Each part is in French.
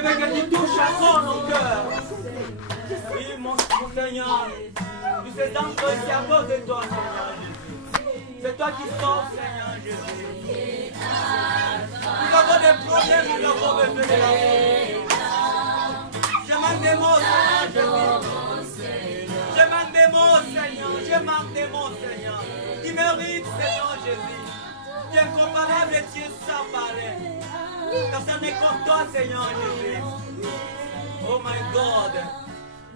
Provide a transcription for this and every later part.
veux que tu touches à ton cœur. Oui, mon Seigneur. Tu sais tant que c'est à cause de toi, Seigneur Jésus. C'est toi qui sauves, Seigneur Jésus. Nous avons des problèmes, nous avons besoin de l'amour. Je manque des mots, Seigneur Jésus. Je manque des mots, Seigneur. Je manque des mots, Seigneur. Tu mérites, Seigneur Jésus. Tu es incomparable et tu es sans pareil. Personne n'est comme toi, Seigneur Jésus. Oh my God.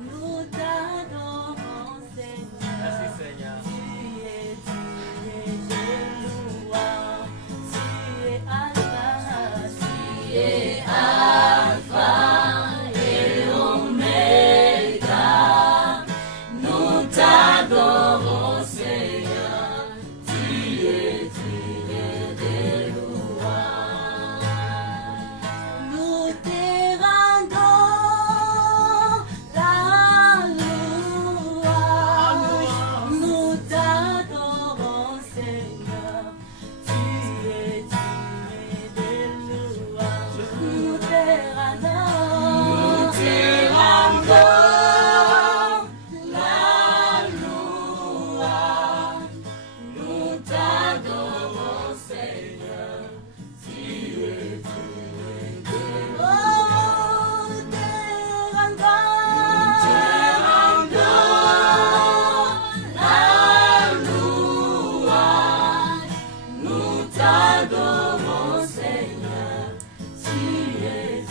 Nous t'adorons, Seigneur. Merci, Seigneur. Tu es Alpha et Oméga. Nous t'adorons, Seigneur. Tu es des louanges. Nous te rendons la louange. Nous t'adorons, Seigneur. Tu es des louanges. Nous te rendons la louange. Nous t'adorons, Seigneur. Tu es oh, nous te rendons la louange. Nous t'adorons, Seigneur. Tu es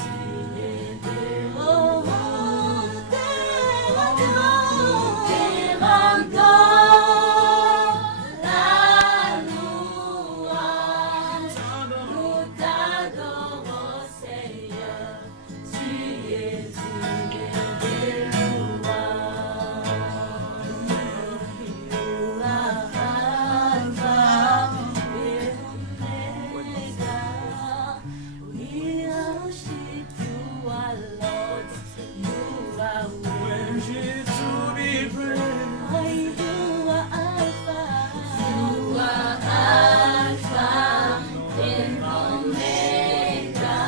oh, nous te rendons la louange. Nous t'adorons, Seigneur. Tu es des louanges. Alpha et Omega. We worship you, our Lord. You are worthy to be praised. You are Alpha. You are Alpha and Omega.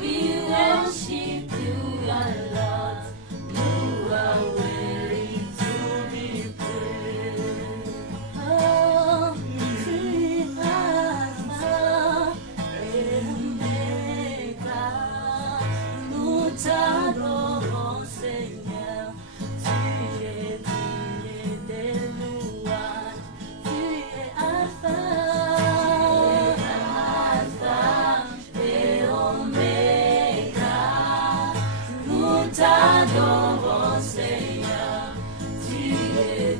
We worship you, our Lord. You are worthy to be praised. Oh, tu es Alpha et Omega. Nous t'adorons, Seigneur. Tu es des louanges. Tu es Alpha et Oméga. Nous t'adorons, Seigneur. Tu es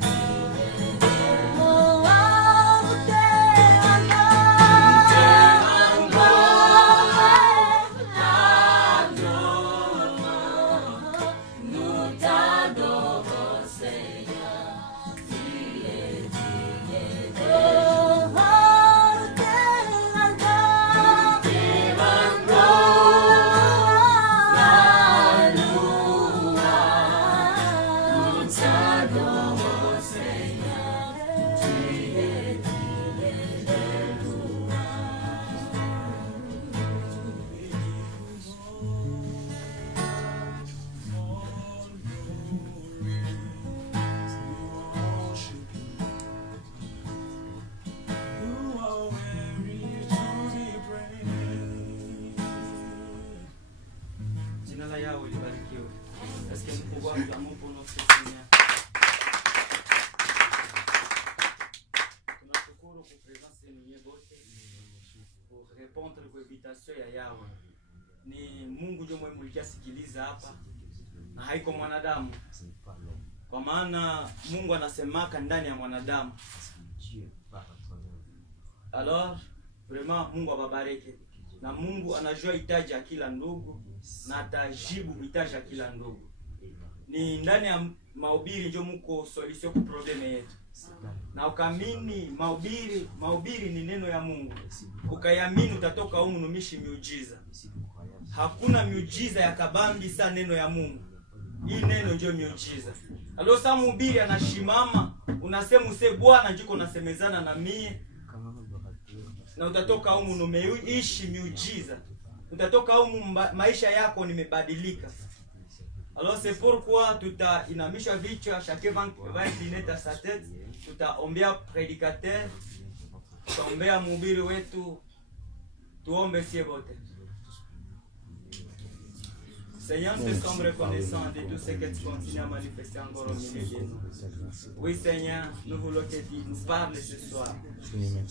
oh, nous te rendons. Nous t'adorons, Seigneur. Tu es oh, nous te rendons la louange. Nous t'adorons, Seigneur. Tu es Jina la Yahweh libarikiwe. Est-ce que nous pouvons acclamer pour notre Seigneur? Tunashukuru kwa presence yenu wote kwa répondre kwa invitation ya Yahweh. Ni Mungu ndiye mwenye mlikisikiliza hapa na haiko mwanadamu. Kwa maana Mungu anasemaka ndani ya mwanadamu. Alors, vraiment Mungu awabariki. Na Mungu anajua hitaji ya kila ndugu na atajibu hitaji ya kila ndugu. Ni ndani ya mahubiri ndio mko solution kwa problem yetu. Na ukamini mahubiri ni neno ya Mungu. Ukayamini utatoka humu numishi miujiza. Hakuna miujiza ya kabambi sa neno ya Mungu. Hii neno ndio miujiza. Alio sa mhubiri anashimama, unasema use Bwana njiko unasemezana na mie. Na utatoka humu numeishi miujiza. utatoka humu maisha yako nimebadilika. Alors c'est pourquoi tutainamisha vichwa, chacun va incliner sa tête, tutaombea prédicateur, tutaombea mhubiri wetu, tuombe sie wote. Seigneur, nous sommes reconnaissants de tout ce que tu continues à manifester encore au milieu de nous. Oui, Seigneur, nous voulons que tu nous parles ce soir.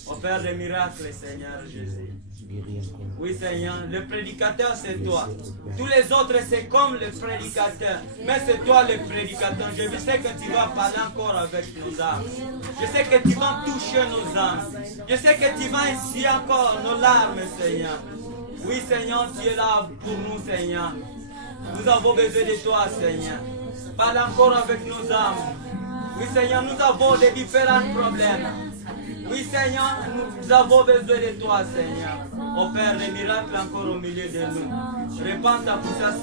Au Père des miracles, Seigneur Jésus. Oui, Seigneur, le prédicateur, c'est toi. Tous les autres, c'est comme le prédicateur. Mais c'est toi le prédicateur. Je sais que tu vas parler encore avec nos âmes. Je sais que tu vas toucher nos âmes. Je sais que tu vas essuyer encore nos larmes, Seigneur. Oui, Seigneur, tu es là pour nous, Seigneur. Nous avons besoin de toi, Seigneur. Parle encore avec nos âmes. Oui, Seigneur, nous avons des différents problèmes. Oui, Seigneur, nous avons besoin de toi, Seigneur. Opère des miracles encore au milieu de nous. Répands ta puissance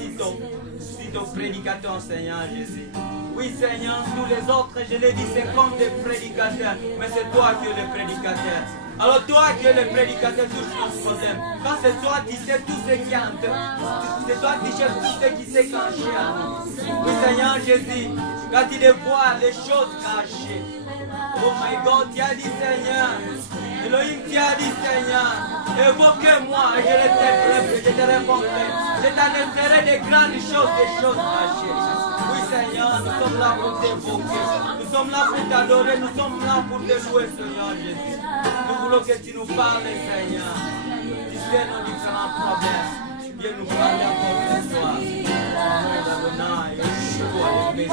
si ton prédicateur, Seigneur Jésus. Oui, Seigneur, tous les autres, je l'ai dit, c'est comme des prédicateurs. Mais c'est toi qui es le prédicateur. Alors toi qui es le prédicateur, touche nos problèmes. Quand c'est toi qui sais tout ce qui est en toi, c'est toi qui sais tout ce qui s'est caché à nous. Oui, Seigneur Jésus, quand il voit les choses cachées. Oh my God, tu as dit Seigneur. Elohim, tu as dit Seigneur. Évoque-moi, je te répondrai. Je t'annoncerai des grandes choses, des choses cachées. Oui, Seigneur, nous sommes là pour t'évoquer. Nous sommes là pour t'adorer. Nous sommes là pour te louer, Seigneur Jésus. Nous voulons que tu nous parles, Seigneur. Tu sais nos différents problèmes. Viens nous parler encore ce soir. Adonai, Yeshua, le Messie.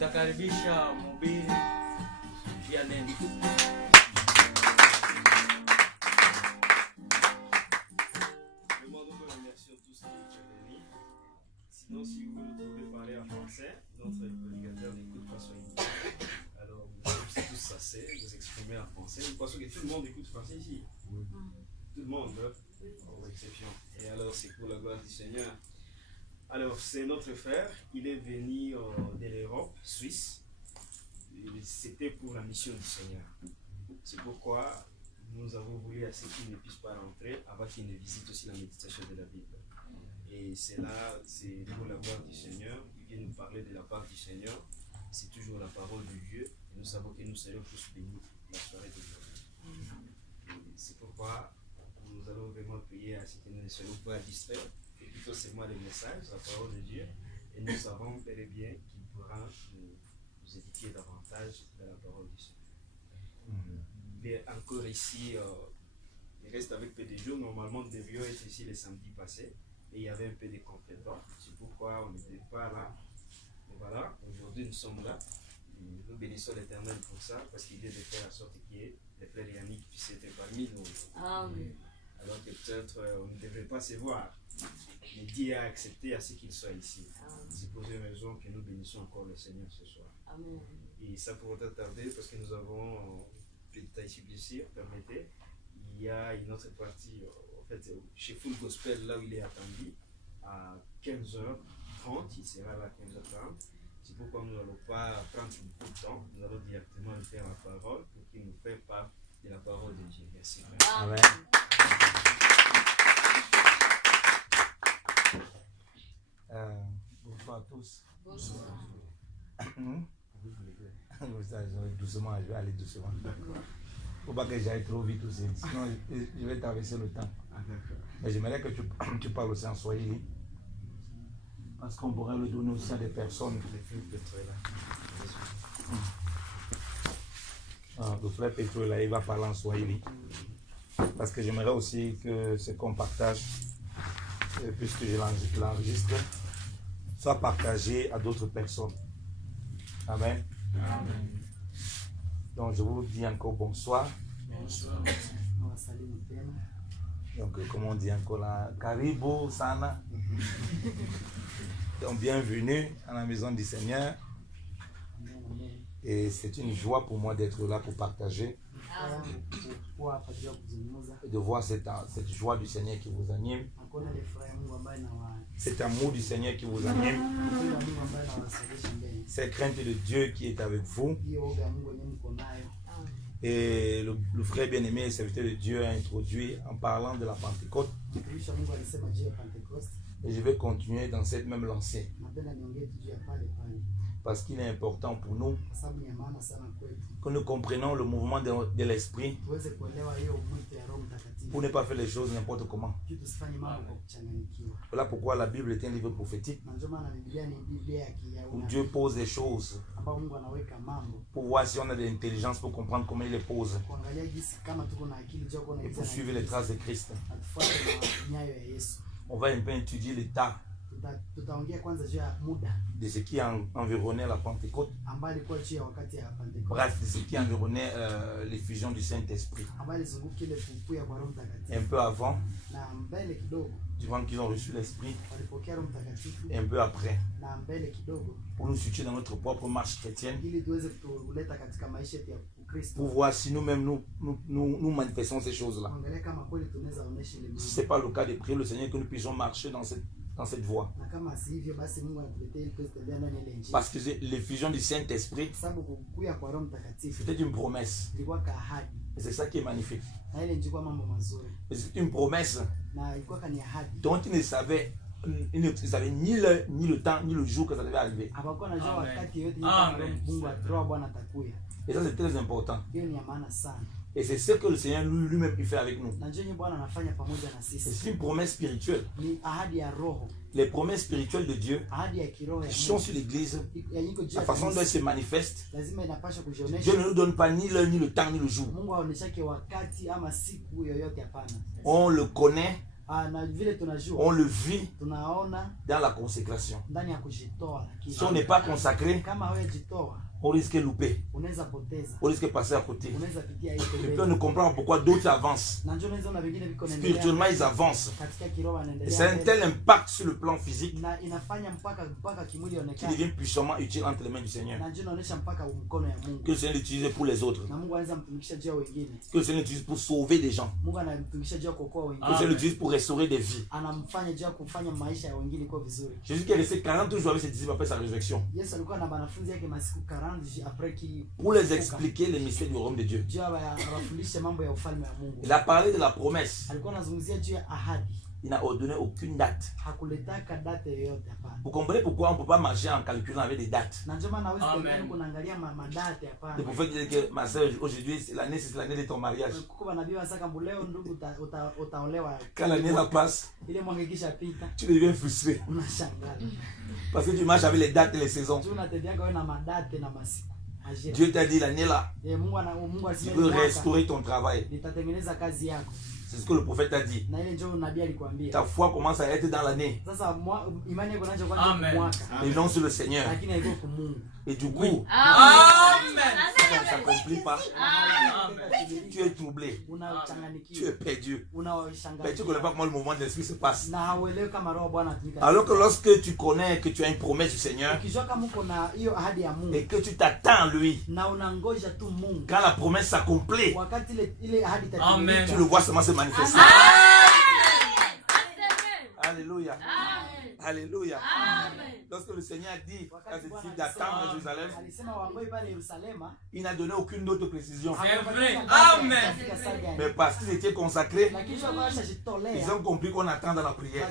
Tutakaribisha mhubiri ya neno. Sinon, si vous voulez parler en français, notre prédicateur n'écoute pas son italien. Alors, vous êtes tous assez, vous exprimez en français. Nous pensons que tout le monde écoute français ici. Tout le monde, hors exception. Et alors, c'est pour la gloire du Seigneur. Alors, c'est notre frère. Il est venu de l'Europe, Suisse. C'était pour la mission du Seigneur. C'est pourquoi nous avons voulu à ce qu'il ne puisse pas rentrer avant qu'il ne visite aussi la méditation de la Bible. Et c'est là, c'est pour la gloire du Seigneur. Il vient nous parler de la part du Seigneur. C'est toujours la parole de Dieu. Et nous savons que nous serons tous bénis la soirée d'aujourd'hui. C'est pourquoi nous allons vraiment prier à ce que nous ne soyons pas distraits. Et plutôt c'est moi le message, la parole de Dieu. Et nous savons bel et bien qu'il pourra nous édifier davantage de la parole du Seigneur. Mais encore ici, il reste avec peu de jours. Normalement, nous devions être ici le samedi passé. Et il y avait un peu de contretemps. C'est pourquoi on n'était pas là. Et voilà, aujourd'hui nous sommes là. Et nous bénissons l'Éternel pour ça, parce qu'il vient de faire en sorte qu'il y ait le frère Yannick qui puisse être parmi nous. Amen. Alors que peut-être on ne devrait pas se voir. Mais Dieu a accepté à ce qu'il soit ici. C'est pour cette raison que nous bénissons encore le Seigneur ce soir. Amen. Et ça pourrait tarder parce que nous avons un peu de temps ici, bien sûr, permettez. Il y a une autre partie, en fait, chez Full Gospel, là où il est attendu, à 15h30, il sera là à 15h30. C'est pourquoi nous n'allons pas prendre beaucoup de temps, nous allons directement lui faire la parole pour qu'il nous fasse part de la parole de Dieu. Merci. Amen. Bonsoir à tous. Bonsoir. Doucement, je vais aller doucement. Faut pas que j'aille trop vite aussi, sinon je vais traverser le temps. Mais j'aimerais que tu parles aussi en Swahili. Parce qu'on pourrait le donner aussi à des personnes. Le frère Petro là, il va parler en Swahili. Parce que j'aimerais aussi que ce qu'on partage, puisque je l'enregistre, soit partagé à d'autres personnes. Amen. Amen. Donc je vous dis encore bonsoir. Bonsoir. Donc comme on dit encore là, Karibu Sana. Donc bienvenue à la maison du Seigneur. Et c'est une joie pour moi d'être là pour partager. Et de voir cette joie du Seigneur qui vous anime. Cet amour du Seigneur qui vous anime. Cette crainte de Dieu qui est avec vous. Et le frère bien-aimé, le serviteur de Dieu, a introduit en parlant de la Pentecôte. Et je vais continuer dans cette même lancée. Parce qu'il est important pour nous que nous comprenions le mouvement de l'esprit pour ne pas faire les choses n'importe comment. Voilà pourquoi la Bible est un livre prophétique où Dieu pose des choses pour voir si on a de l'intelligence pour comprendre comment il les pose et pour suivre les traces de Christ. On va un peu étudier l'état de ce qui a environné la Pentecôte. Bref, de ce qui a environné l'effusion du Saint-Esprit. Un peu avant, durant qu'ils ont reçu l'Esprit, et un peu après, pour nous situer dans notre propre marche chrétienne, pour voir si nous-mêmes nous manifestons ces choses-là. Si ce n'est pas le cas de prier le Seigneur, que nous puissions marcher dans cette voie. Parce que l'effusion du Saint-Esprit, c'était une promesse. Et c'est ça qui est magnifique. Et c'est une promesse dont ils ne savaient ni le temps, ni le jour que ça devait arriver. Et ça, c'est très important. Et c'est ce que le Seigneur lui-même fait avec nous. C'est une promesse spirituelle. Les promesses spirituelles de Dieu qui sont sur l'Église, la façon dont elles se manifestent, Dieu ne nous donne pas ni l'heure, ni le temps, ni le jour. On le connaît, on le vit dans la consécration. Si on n'est pas consacré, on risque de louper. On risque de passer à côté. Et puis on ne comprend pas pourquoi d'autres avancent. Spirituellement, ils avancent. Et c'est un tel impact sur le plan physique qui devient puissamment utile entre les mains du Seigneur. Que le Seigneur l'utilise pour les autres. Que le Seigneur l'utilise pour sauver des gens. Que le Seigneur l'utilise pour restaurer des vies. Jésus qui est resté 40 jours avec ses disciples après sa résurrection, pour les expliquer les mystères du royaume de Dieu. Il a parlé de la promesse. Il n'a ordonné aucune date. Vous comprenez pourquoi on ne peut pas marcher en calculant avec des dates. Le prophète disait que ma soeur, aujourd'hui, c'est l'année de ton mariage. Quand l'année la passe, tu deviens frustré. Parce que tu marches avec les dates et les saisons. Dieu t'a dit l'année là, tu veux restaurer ton travail. C'est ce que le prophète a dit. Ta foi commence à être dans l'année. Et non sur le Seigneur. Et du coup, ça ne s'accomplit pas. Tu es troublé. Tu es perdu. Mais tu ne connais pas comment le mouvement de l'esprit se passe. Alors que lorsque tu connais que tu as une promesse du Seigneur et que tu t'attends à lui, quand la promesse s'accomplit, tu le vois seulement se manifester. Alléluia. Alléluia. Lorsque le Seigneur a dit à ses disciples d'attendre à Jérusalem, il n'a donné aucune autre précision. C'est vrai. Amen. Mais parce qu'ils étaient consacrés, ils ont compris qu'on attend dans la prière.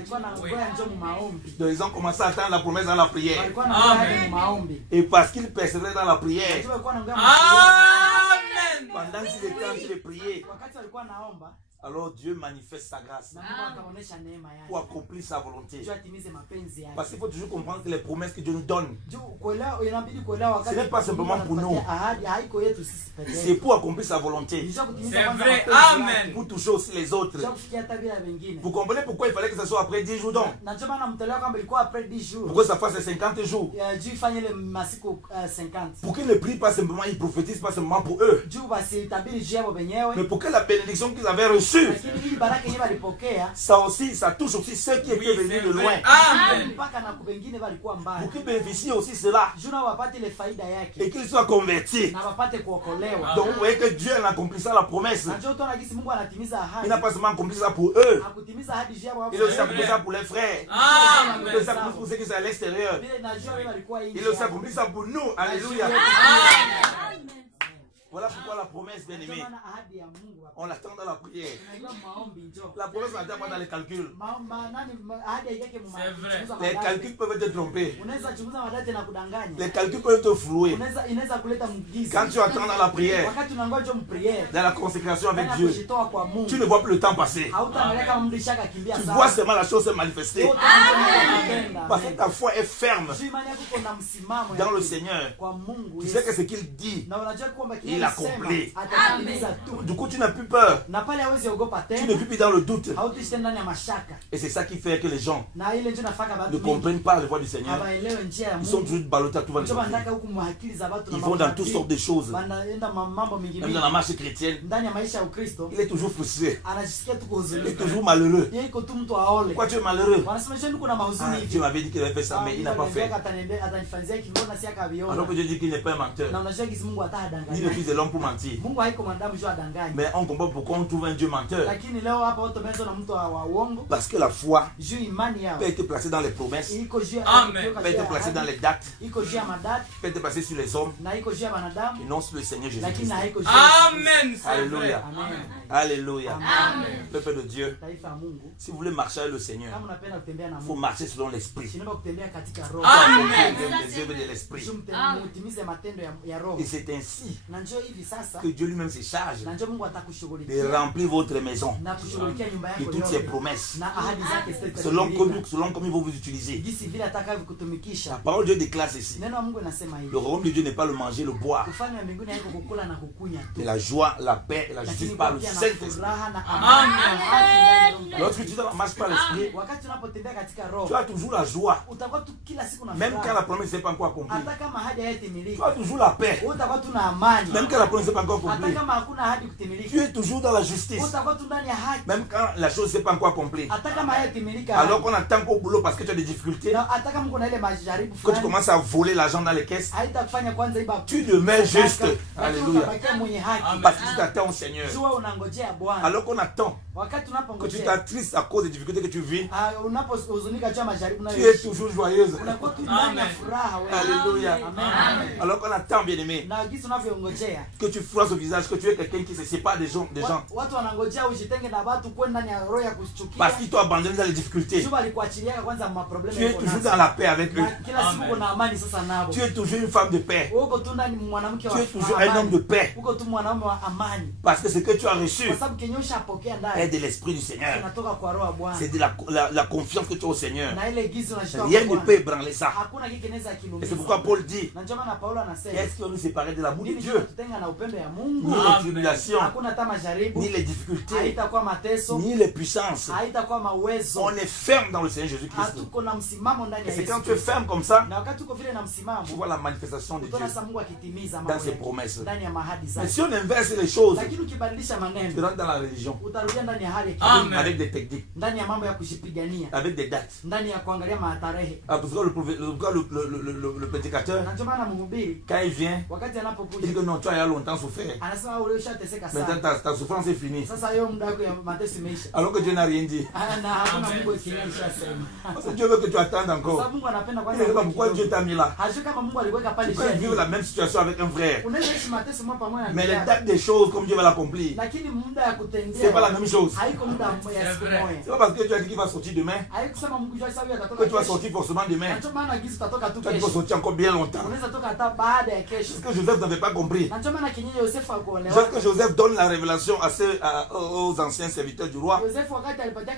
Donc ils ont commencé à attendre la promesse dans la prière. Et parce qu'ils persévéraient dans la prière, Amen. pendant qu'ils étaient en train de prier, alors Dieu manifeste sa grâce pour accomplir sa volonté. Parce qu'il faut toujours comprendre que les promesses que Dieu nous donne, ce n'est pas simplement pour nous, c'est pour accomplir sa volonté. C'est vrai. Amen. Pour toucher aussi les autres. Vous comprenez pourquoi il fallait que ça soit après 10 jours donc? Pourquoi ça fasse 50 jours? Pour qu'ils ne prient pas simplement, ils prophétisent pas simplement pour eux. Mais pour que la bénédiction qu'ils avaient reçue, ça aussi, ça touche aussi ceux qui étaient venus de loin. Amen. Pour qu'ils bénéficient aussi cela et qu'ils soient convertis. Donc vous voyez que Dieu a accompli ça, la promesse. Il n'a pas seulement accompli ça pour eux, il a aussi accompli ça pour les frères. Amen. Il a aussi accompli pour ceux qui sont à l'extérieur. Il a aussi accompli ça pour nous. Alléluia. Amen. Voilà pourquoi la promesse, bien aimée, on l'attend dans la prière. La promesse, on l'attend pas dans les calculs. C'est vrai. Les calculs peuvent te tromper. Les calculs peuvent te flouer. Quand tu attends dans la prière, dans la consécration avec Dieu, tu ne vois plus le temps passer. Tu vois seulement la chose se manifester. Parce que ta foi est ferme dans le Seigneur. Tu sais que ce qu'il dit, il accomplit. Du coup, tu n'as plus peur. Tu ne vis plus dans le doute. Et c'est ça qui fait que les gens ne comprennent pas la voix du Seigneur. Ils sont toujours ballottés à tout va. Ils vont dans toutes sortes de choses. Même dans la marche chrétienne, il est toujours frustré. Il est toujours malheureux. Pourquoi tu es malheureux? Dieu m'avait dit qu'il avait fait ça, mais il n'a pas fait. Alors que Dieu dit qu'il n'est pas un menteur, ni le fils de l'homme pour mentir. Mais on comprend pourquoi on trouve un Dieu menteur. Parce que la foi peut être placée dans les promesses, Amen. peut être placée dans les dates, peut être placée sur les hommes et non sur le Seigneur Jésus-Christ. Amen. C'est vrai. Alléluia. Alléluia. Amen. Peuple de Dieu, si vous voulez marcher avec le Seigneur, il faut marcher selon l'esprit. Amen. Les œuvres de l'esprit. Et c'est ainsi que Dieu lui-même se charge de remplir votre maison de toutes ses promesses. Selon comme il va vous utiliser. La parole de Dieu déclare ceci. Le royaume de Dieu n'est pas le manger, le boire, mais la joie, la paix et la justice par le Saint-Esprit. Amen. Lorsque tu marches par l'esprit, tu as toujours la joie. Même quand la promesse n'est pas encore accomplie. Tu as toujours la paix. Même quand la promesse n'est pas encore accomplie. Tu es toujours dans la justice. Même quand la chose n'est pas encore accomplie. Alors qu'on attend qu'au boulot parce que tu as des difficultés, que tu commences à voler l'argent dans les caisses, tu demeures juste. Alléluia. Parce que tu t'attends au Seigneur. Alors qu'on attend que tu t'attristes à cause des difficultés que tu vis, tu es toujours joyeuse. Alléluia. Alors qu'on attend, bien aimé, que tu froisses au visage, que tu es quelqu'un qui se sépare des gens. Parce qu'ils t'ont abandonné dans les difficultés. Tu es toujours dans la paix avec eux. Tu es toujours une femme de paix. Tu es toujours un homme de paix. Parce que ce que tu as reçu est de l'esprit du Seigneur. C'est de la confiance que tu as au Seigneur. Rien ne peut ébranler ça. Et c'est pourquoi Paul dit, qu'est-ce qui va nous séparer de l'amour de Dieu? Ni les tribulations, ni les difficultés, ni les puissances. On est ferme dans le Seigneur Jésus-Christ. Et c'est quand tu es ferme comme ça, tu vois la manifestation de Dieu dans ses promesses. Mais si on inverse les choses, tu rentres dans la religion. Amen. Avec des techniques, avec des dates. Parce que le prédicateur, quand il vient, il dit que non, tu as a longtemps souffert. Anasema wewe ushateseka Maintenant, sana. ta souffrance est finie. Sasa hiyo muda wako ya mateso imeisha. Alors que Dieu n'a rien dit. Na hakuna Mungu akishasema. Parce que Dieu veut que tu attendes encore. Sababu Mungu anapenda Il kwanza. ne sait pas pourquoi Dieu t'a mis là. Hajui kama Mungu aliweka pale Tu peux vivre la même situation avec un frère. unaweza ishi mateso moja pamoja na Mais les ndugu dates des choses comme Dieu va l'accomplir, lakini muda ya kutendea c'est pas la même chose. haiko muda ya siku moja. C'est pas parce que tu as dit qu'il va sortir demain Haikusema Mungu jua sababu que atatoka tu vas kesho. sortir forcément demain. Nacho maana gizi utatoka tu Tu as dit qu'il va kesho. sortir encore bien longtemps. Unaweza toka hata baada ya kesho. C'est ce que Joseph n'avait pas compris. Nacho maana kinyenye Yosefu akuolewa. C'est que Joseph donne la révélation aux anciens serviteurs du roi. Yosefu wakati alipatia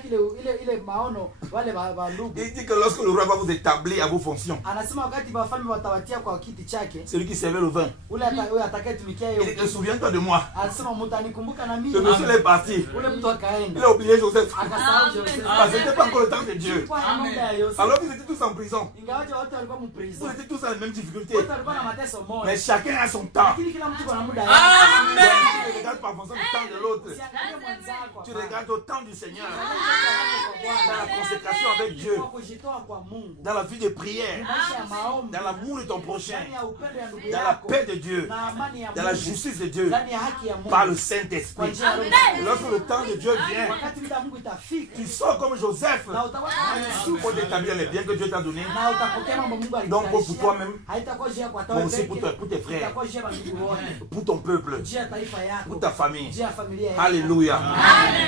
ile maono wale ba ndugu. Il dit que lorsque le roi va vous établir à vos fonctions, Anasema wakati wafalme watawatia kwa kiti chake, celui qui servait le vin, ule atakayetumikia il hiyo. dit, souviens-toi de moi. Anasema mtanikumbuka na mimi. Le monsieur est parti. Ule mtu akaenda. Il a oublié Joseph. Akasahau Yosefu. Parce que ce n'était pas encore le temps de Dieu. Kwa muda ya Yosefu. Alors qu'ils étaient tous en prison. Ingawaje watu walikuwa Ils mprison. étaient tous dans les mêmes difficultés. Wote walikuwa na mateso moja. Mais chacun a son temps. Lakini kila mtu ana muda Tu wake. ne regardes pas en fonction du temps de l'autre. Usiangalie mwenzako. Tu regardes au temps du Seigneur. Dans la Kwa consécration avec Dieu. kujitoa kwa Mungu. Dans la vie de prière. Maisha ya maombi. Dans l'amour de ton prochain. Ndani ya upendo ya ndugu Dans la yako. paix de Dieu. Na amani ya Dans la Mungu. justice de Dieu. Ndani ya haki ya Mungu. Par le Kwa Saint-Esprit. njia ya Roho. Et lorsque le temps de Dieu vient, Wakati muda wa Mungu itafika. tu sors comme Joseph. Na utakuwa kama Yusufu. Pour t'établir les biens que Dieu t'a donnés. Na utapokea mambo Mungu Donc pour alikutayarishia. toi-même, Haitakuwa njia kwa mais tawe aussi pour peke. tes frères, Itakuwa njia ya ndugu wote. pour ton peuple, Njia ya taifa yako. pour ta famille. Njia ya familia yako. Alléluia.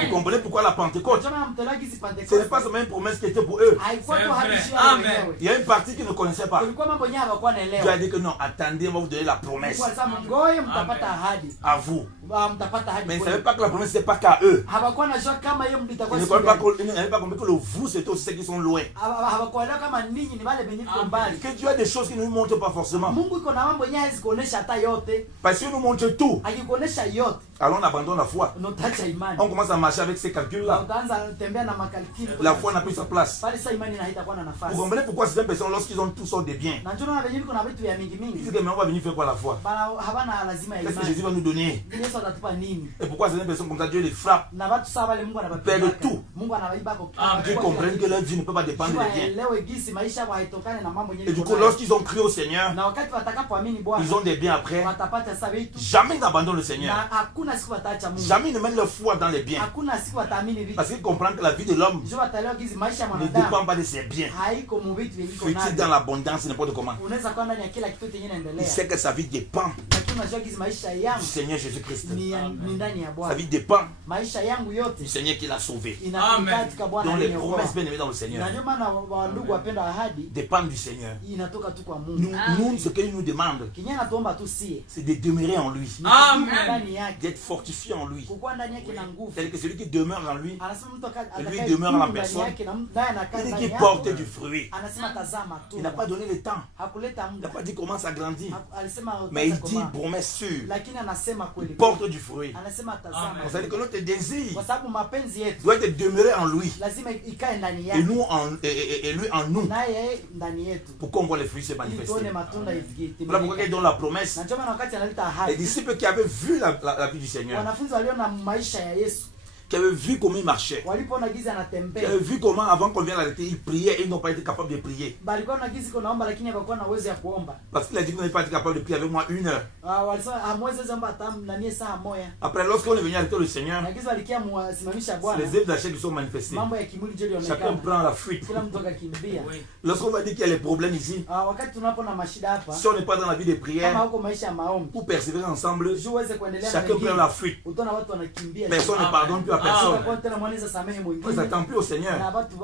Vous comprenez pourquoi la Pentecôte? Njoo na mtolagi si Ce n'est Pentecoste. pas seulement une promesse qui était pour eux. Haikuwa tu hadi shia Amen. wenyewe. Il y a une partie qu'ils ne connaissaient pas. Kulikuwa mambo nyingi hawakuwa Dieu a naelewa. dit que non, attendez, on va vous donner la promesse Kwa sababu mngoe mtapata ahadi. à vous. Mtapata ahadi. Mais ils ne kweli. savaient pas que la promesse n'était pas qu'à eux. Hawakuwa najua kama hiyo Ils itakuwa ne siku n'avaient gani. pas compris que le vous, c'était aussi ceux qui sont loin. Hawakuelewa kama ninyi ni wale wenye kwa mbali. Que Dieu a des choses qui ne nous montrent pas forcément. Mungu iko na mambo yenyewe hawezi kuonesha hata yote. Parce qu'il nous montre tout. Akikuonesha yote, Alors on abandonne la foi. unataacha imani. On commence à marcher avec ces Na calculs-là. utaanza kutembea na makalkini. La foi n'a plus sa place. Pale sasa imani na haitakuwa na Vous nafasi. comprenez pourquoi certaines personnes, lorsqu'ils ont tout sortes de biens, Na njoo na wenyewe kuna vitu vya mingi ils mingi. disent que mais on va venir faire quoi la foi? Bana habana lazima ya Qu'est-ce que imani. Jésus va nous donner? Yesu atatupa nini? Et pourquoi certaines personnes comme ça, Dieu les frappe? Na watu sawa wale Mungu Perdent anawapiga. tout. Mungu anawaiba kwa Dieu comprenne que leur vie ne peut pas dépendre des biens. Elewe gisi maisha yao haitokane na mambo yenyewe. Et du coup, lorsqu'ils ont cru au Seigneur, na wakati watakapoamini Bwana, ils ont des biens après. watapata sasa vitu. Jamais ils n'abandonnent le Seigneur. Na hakuna siku wataacha Mungu. Jamais ils ne mettent leur foi dans les biens. Hakuna siku wataamini vitu. Parce qu'ils comprennent que la vie de l'homme Njoo wataelewa gisi maisha ya ne mwanadamu dépend pas de ses biens. haiko mu vitu viko Fut-il dans navyo. l'abondance, n'importe comment. Unaweza kuwa ndani ya kila kitu chenye Il inaendelea. sait que sa vie dépend Lakini unajua gisi maisha du yangu Seigneur Jésus-Christ. ni ndani ya Sa Bwana. vie dépend Maisha yangu yote du Seigneur qui l'a sauvé. inatoka katika Bwana Donc les aliyeniokoa. promesses bien aimées dans le Na Seigneur ndio maana wa ndugu wapenda ahadi dépendent du Seigneur. inatoka tu kwa Nous, Mungu. nous, ce qu'il nous demande, Kinye anatuomba tu sie. c'est de demeurer en lui, Amen. Ndani yake. d'être fortifié en lui. Kukuwa ndani yake na nguvu. C'est-à-dire que celui qui demeure en lui, Anasema mtu lui atakaye demeure en la ndani personne, yake na naye anakaa il dit ndani qu'il yake. porte du fruit. Anasema tazama tu. Il n'a pas donné le temps. Hakuleta Il n'a muda. pas dit comment ça grandit. Alisema Mais il utaanza dit komaa. promesse sûre. Lakini anasema Il kweli. porte du fruit. Anasema tazama. C'est-à-dire que notre désir Kwa sababu mapenzi yetu doit être demeuré en lui. lazima ikae ndani Et, yake. nous et lui en nous. Naye ndani yetu. Pour qu'on voit les fruits se Ili tuone manifester. matunda itimilike. Voilà pourquoi il donne la promesse. Na ndio maana wakati analeta Les ahadi, disciples qui avaient vu la vie du Seigneur, wanafunzi waliona maisha ya Yesu, qui avaient vu comment il marchait, walipoona giza qui anatembea, avaient vu comment avant qu'on vienne l'arrêter, il priait et ils n'ont pas été capables de prier. balikuwa na giza kunaomba lakini hawakuwa na uwezo ya kuomba. Parce qu'il a dit qu'on n'est pas été capable de prier avec moi 1 heure. Walisema hamwezi omba hata na mie saa moja. Après, lorsqu'on est venu arrêter le Seigneur, Na giza walikia musimamisha c'est Bwana. les œuvres de la chair qui sont manifestées. Mambo ya kimwili ndio Chacun yalionekana. prend la fuite. Kila mtu akakimbia. Lorsqu'on va dire qu'il y a les problèmes ici, Wakati tunapoona mashida hapa, si on n'est pas dans la vie de kama prière, huko maisha ya maombi, pour persévérer ensemble, juu uweze kuendelea na chacun prend la fuite. utaona watu wanakimbia. Personne ne pardonne plus à personne. Kwa tena mwanaweza samehe On ne mwingine. s'attend plus au Seigneur. Na watu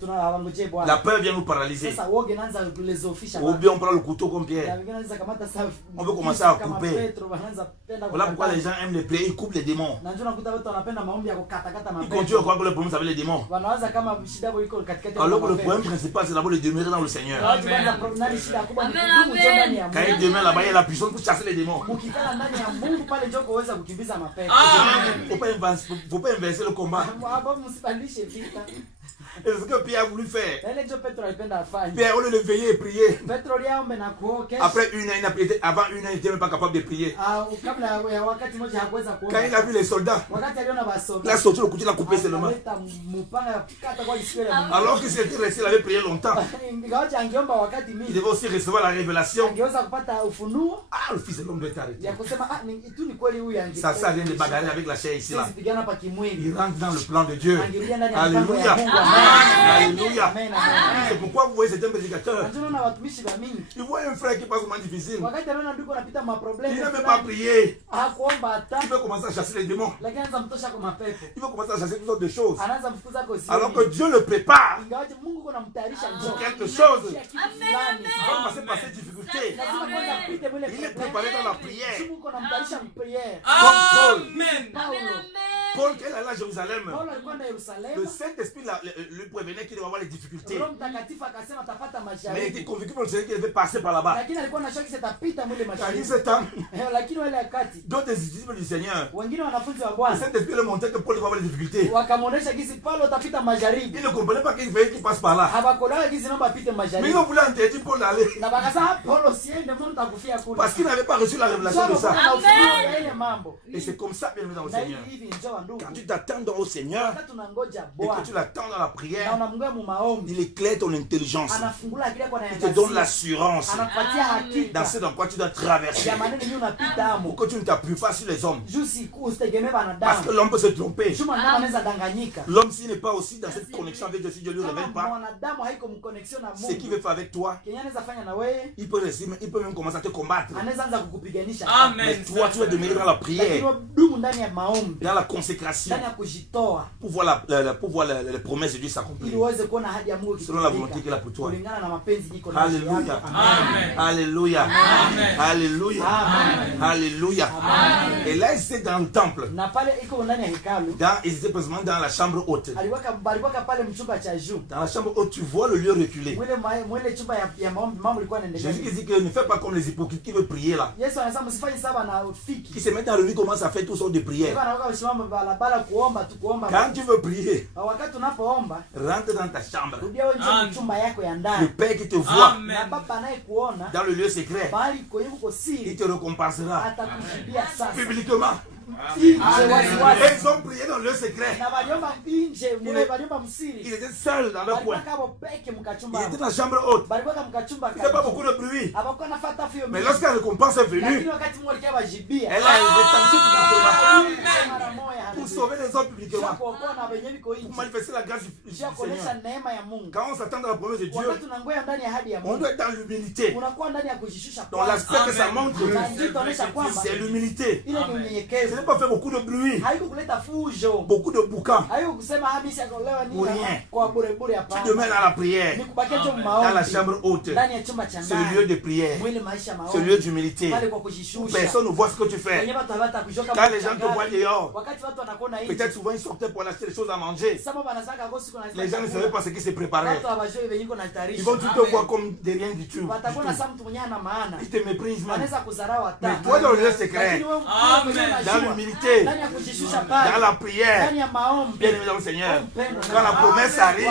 tunawangojea La Bwana. peur vient nous paralyser. Sasa woge naanza kulezofisha Ou watu. bien on prend le couteau comme Na Pierre. wengine wanaanza kamata saa. On veut commencer à kama couper. Petro, wanaanza penda Voilà pourquoi kukata. les gens aiment les prières, ils coupent les démons. Na njoo nakuta watu wanapenda maombi ya kukatakata Ils mapepo. continuent à croire que le problème, c'est avec les démons. Wanawaza kama shida yao iko katikati ya Alors que le mapepo. problème principal, c'est d'abord de demeurer dans le Seigneur. Na watu kwanza nani shida kubwa ni Amen, kudumu njoo ndani ya Quand il Mungu. demeure là-bas, il y a la puissance pour chasser les démons. Mkikala ndani ya Mungu pale njoo kuweza kukimbiza mapepo. Faut pas inverser le combat. Hapo msipandishe vita. Et c'est ce que Pierre a voulu faire. Na ile ndio Petro alipenda afanye. Pierre, au lieu de veiller et prier, Petro liaombe na kuokesha. après une heure, avant une heure, il n'était même pas capable de prier. Kabla ya wakati mmoja hakuweza kuomba. Quand il a vu les soldats, Wakati aliona il basoda. a sorti le couteau, il a coupé seulement. Akaleta mpanga ya kukata kwa sikio ya Mungu. Alors qu'il s'était resté, il avait prié longtemps. Ingawaje angeomba wakati Il mingi. devait aussi recevoir la révélation. Angeweza kupata ufunuo Ah, le fils de l'homme doit être arrêté. ya kusema tu ni kweli huyu ange. Ça vient de bagarrer avec la chair ici là. Sipigana pa kimwili. Il rentre dans le plan de Dieu. Angerudia ndani ya mpango ya Alléluia. Mungu. Amen. Alléluia. Amen. Amen. C'est pourquoi vous voyez certains prédicateurs. Tunaona watumishi wa mingi. Il voit un frère qui passe un moment difficile. Wakati anaona ndugu anapita ma Il problème. ne veut pas prier. Hakuomba hata. Il veut commencer à chasser les démons. Lakini anaanza mtosha kwa mapepo. Il veut commencer à chasser toutes sortes de choses. Anaanza mfukuza kwa siri. Alors que Dieu le prépare Ingawaje Mungu kuna mtayarisha njoo. pour quelque chose. Amen. Il va passer par ces difficultés. Lazima kwanza apite mwile Il est problème. préparé dans la prière. Mungu kuna mtayarisha prière. Comme Paul. Amen. Paulo. Paul, quand il allait à Jérusalem, Paulo alikuwa na Yerusalemu. le Saint-Esprit lui prévenait qu'il devait avoir les difficultés. Roho Mtakatifu akasema atapata Mais il était majaribu. convaincu par le Seigneur qu'il devait passer par là-bas. Lakini alikuwa na shaki zitapita mwile Car il majaribu. s'étend. Lakini wale wakati D'autres disciples du Seigneur, wengine wanafunzi wa le Bwana Saint-Esprit lui montrait que Paul devait avoir les difficultés. wakamuonesha gisi Paulo atapita majaribu. Il ne comprenait pas qu'il fallait qu'il passe par là. Habakolewa gisi naomba apite Mais ils majaribu. ont voulu interdire Paul d'aller. Na bakasema Paulo siende mbona utakufia kule. Parce qu'il n'avait pas reçu la révélation de ça. Na ile mambo. Et c'est comme ça, bien dans le Na Seigneur. hivi njoo ndugu. Quand tu t'attends au Seigneur Wakati tunangoja et Bwana. que tu l'attends dans la Na prière, unamngoja mu maombi. il éclaire ton intelligence. Anafungula akili yako na Il te donne l'assurance anakupatia hakika dans ce dans quoi tu dois traverser. ya maneno yenyewe unapita amo. Pour que tu ne t'appuies pas sur les hommes. Jusi usitegemee Parce que wanadamu. l'homme peut se tromper. Juma ndio anaweza danganyika. L'homme, s'il n'est pas aussi dans cette connexion avec Dieu, si Dieu ne lui révèle Kama pas mwanadamu haiko mconnexion na ce qu'il Mungu. veut faire avec toi, Kenya anaweza fanya na wewe, il peut même commencer à te combattre. anaweza anza kukupiganisha. Amen. Mais toi, tu vas demeurer dans la Lakini prière, dumu ndani ya maombi, dans la consécration, ndani ya kujitoa pour voir les promesses de Dieu s'accomplir. ili uweze kuona ahadi ya Mungu Selon la volonté qu'il a pour toi. kulingana na mapenzi yako na Alléluia. yako. Amen. Alléluia. Amen. Alléluia. Amen. Alléluia. Et là, ils étaient dans le temple. Na pale iko ndani ya hekalu, Ils étaient précisément dans la chambre haute. alikuwa pale mchumba cha juu. Dans la chambre haute, tu vois le lieu reculé. Mwele chumba ya maombi, mambo ilikuwa Jésus yanaendelea. qui dit que ne fais pas comme les hypocrites qui veulent prier là. Yesu anasema msifanye sawa na Qui ufiki. se mettent dans le lit, commencent à faire toutes sortes de prières. Kwa naoga usimame barabara kuomba tu kuomba. Quand tu veux prier, Wakati unapoomba, rentre dans ta chambre. rudia wewe Amen. nje chumba yako ya Le ndani. Père qui te voit Amen. Na baba anayekuona dans le lieu secret, bali kwenye uko il siri te récompensera atakushibia sasa. publiquement. Nje wasiwasi. Et ils ont prié dans le lieu secret. Na waliomba nje, mule waliomba msiri. Ils étaient seuls dans leur coin. Walikuwa kabo peke Ils mkachumba. étaient dans la chambre haute. Balikuwa mkachumba Il n'y avait pas kabo. beaucoup de bruit. Abakuwa nafuata fio. Mais lorsque la récompense est lakini venue, wakati Mungu alikuwa bajibia. elle a retenti publiquement Mara moja pour sauver les hommes publiquement. kuokoa na wenyewe biko Pour nje. manifester la grâce du Njia kuonesha Seigneur. neema ya Mungu. Quand on s'attend à la promesse de Dieu, Wakati tunangoja ndani ya ahadi ya on Mungu. doit être dans l'humilité. Unakuwa ndani ya kujishusha Dans kwanza. l'aspect que ça montre, Na ndio itaonesha kwamba c'est l'humilité. ile ni Ce unyenyekevu. n'est pas faire beaucoup de bruit, Haiko kuleta fujo. beaucoup de boucan. Haiko kusema hamisi akolewa nini Pour rien. kwa bure bure Tu hapana. demeures dans la prière, Ni kubakia tu dans la maombi. chambre haute. Ndani ya chumba cha C'est le lieu ndani. de prière, Mwili maisha c'est maombi. le lieu d'humilité. Pale kwa kujishusha. Personne ne voit ce que tu fais. Wenyewe watu hawata kujoka. Quand les gens te voient dehors, Wakati watu wanakuona hivi. peut-être souvent ils sortaient pour acheter des choses à manger. Sasa wanasaka kwa siku na Les gens ne savaient pas ce qui se préparait. Watu hawajui venye iko na Ils taarifa. vont tout te voir comme des rien du tout. Watakuwa na saa mtu mwenye ana maana. Ils te méprisent même. Wanaweza kudharau hata. Mais toi dans le lieu secret, Lakini wewe Amen. dans l'humilité, ndani ya kujishusha pale. dans la prière, Ndani ya maombi. bien aimé dans le Seigneur, quand la promesse arrive,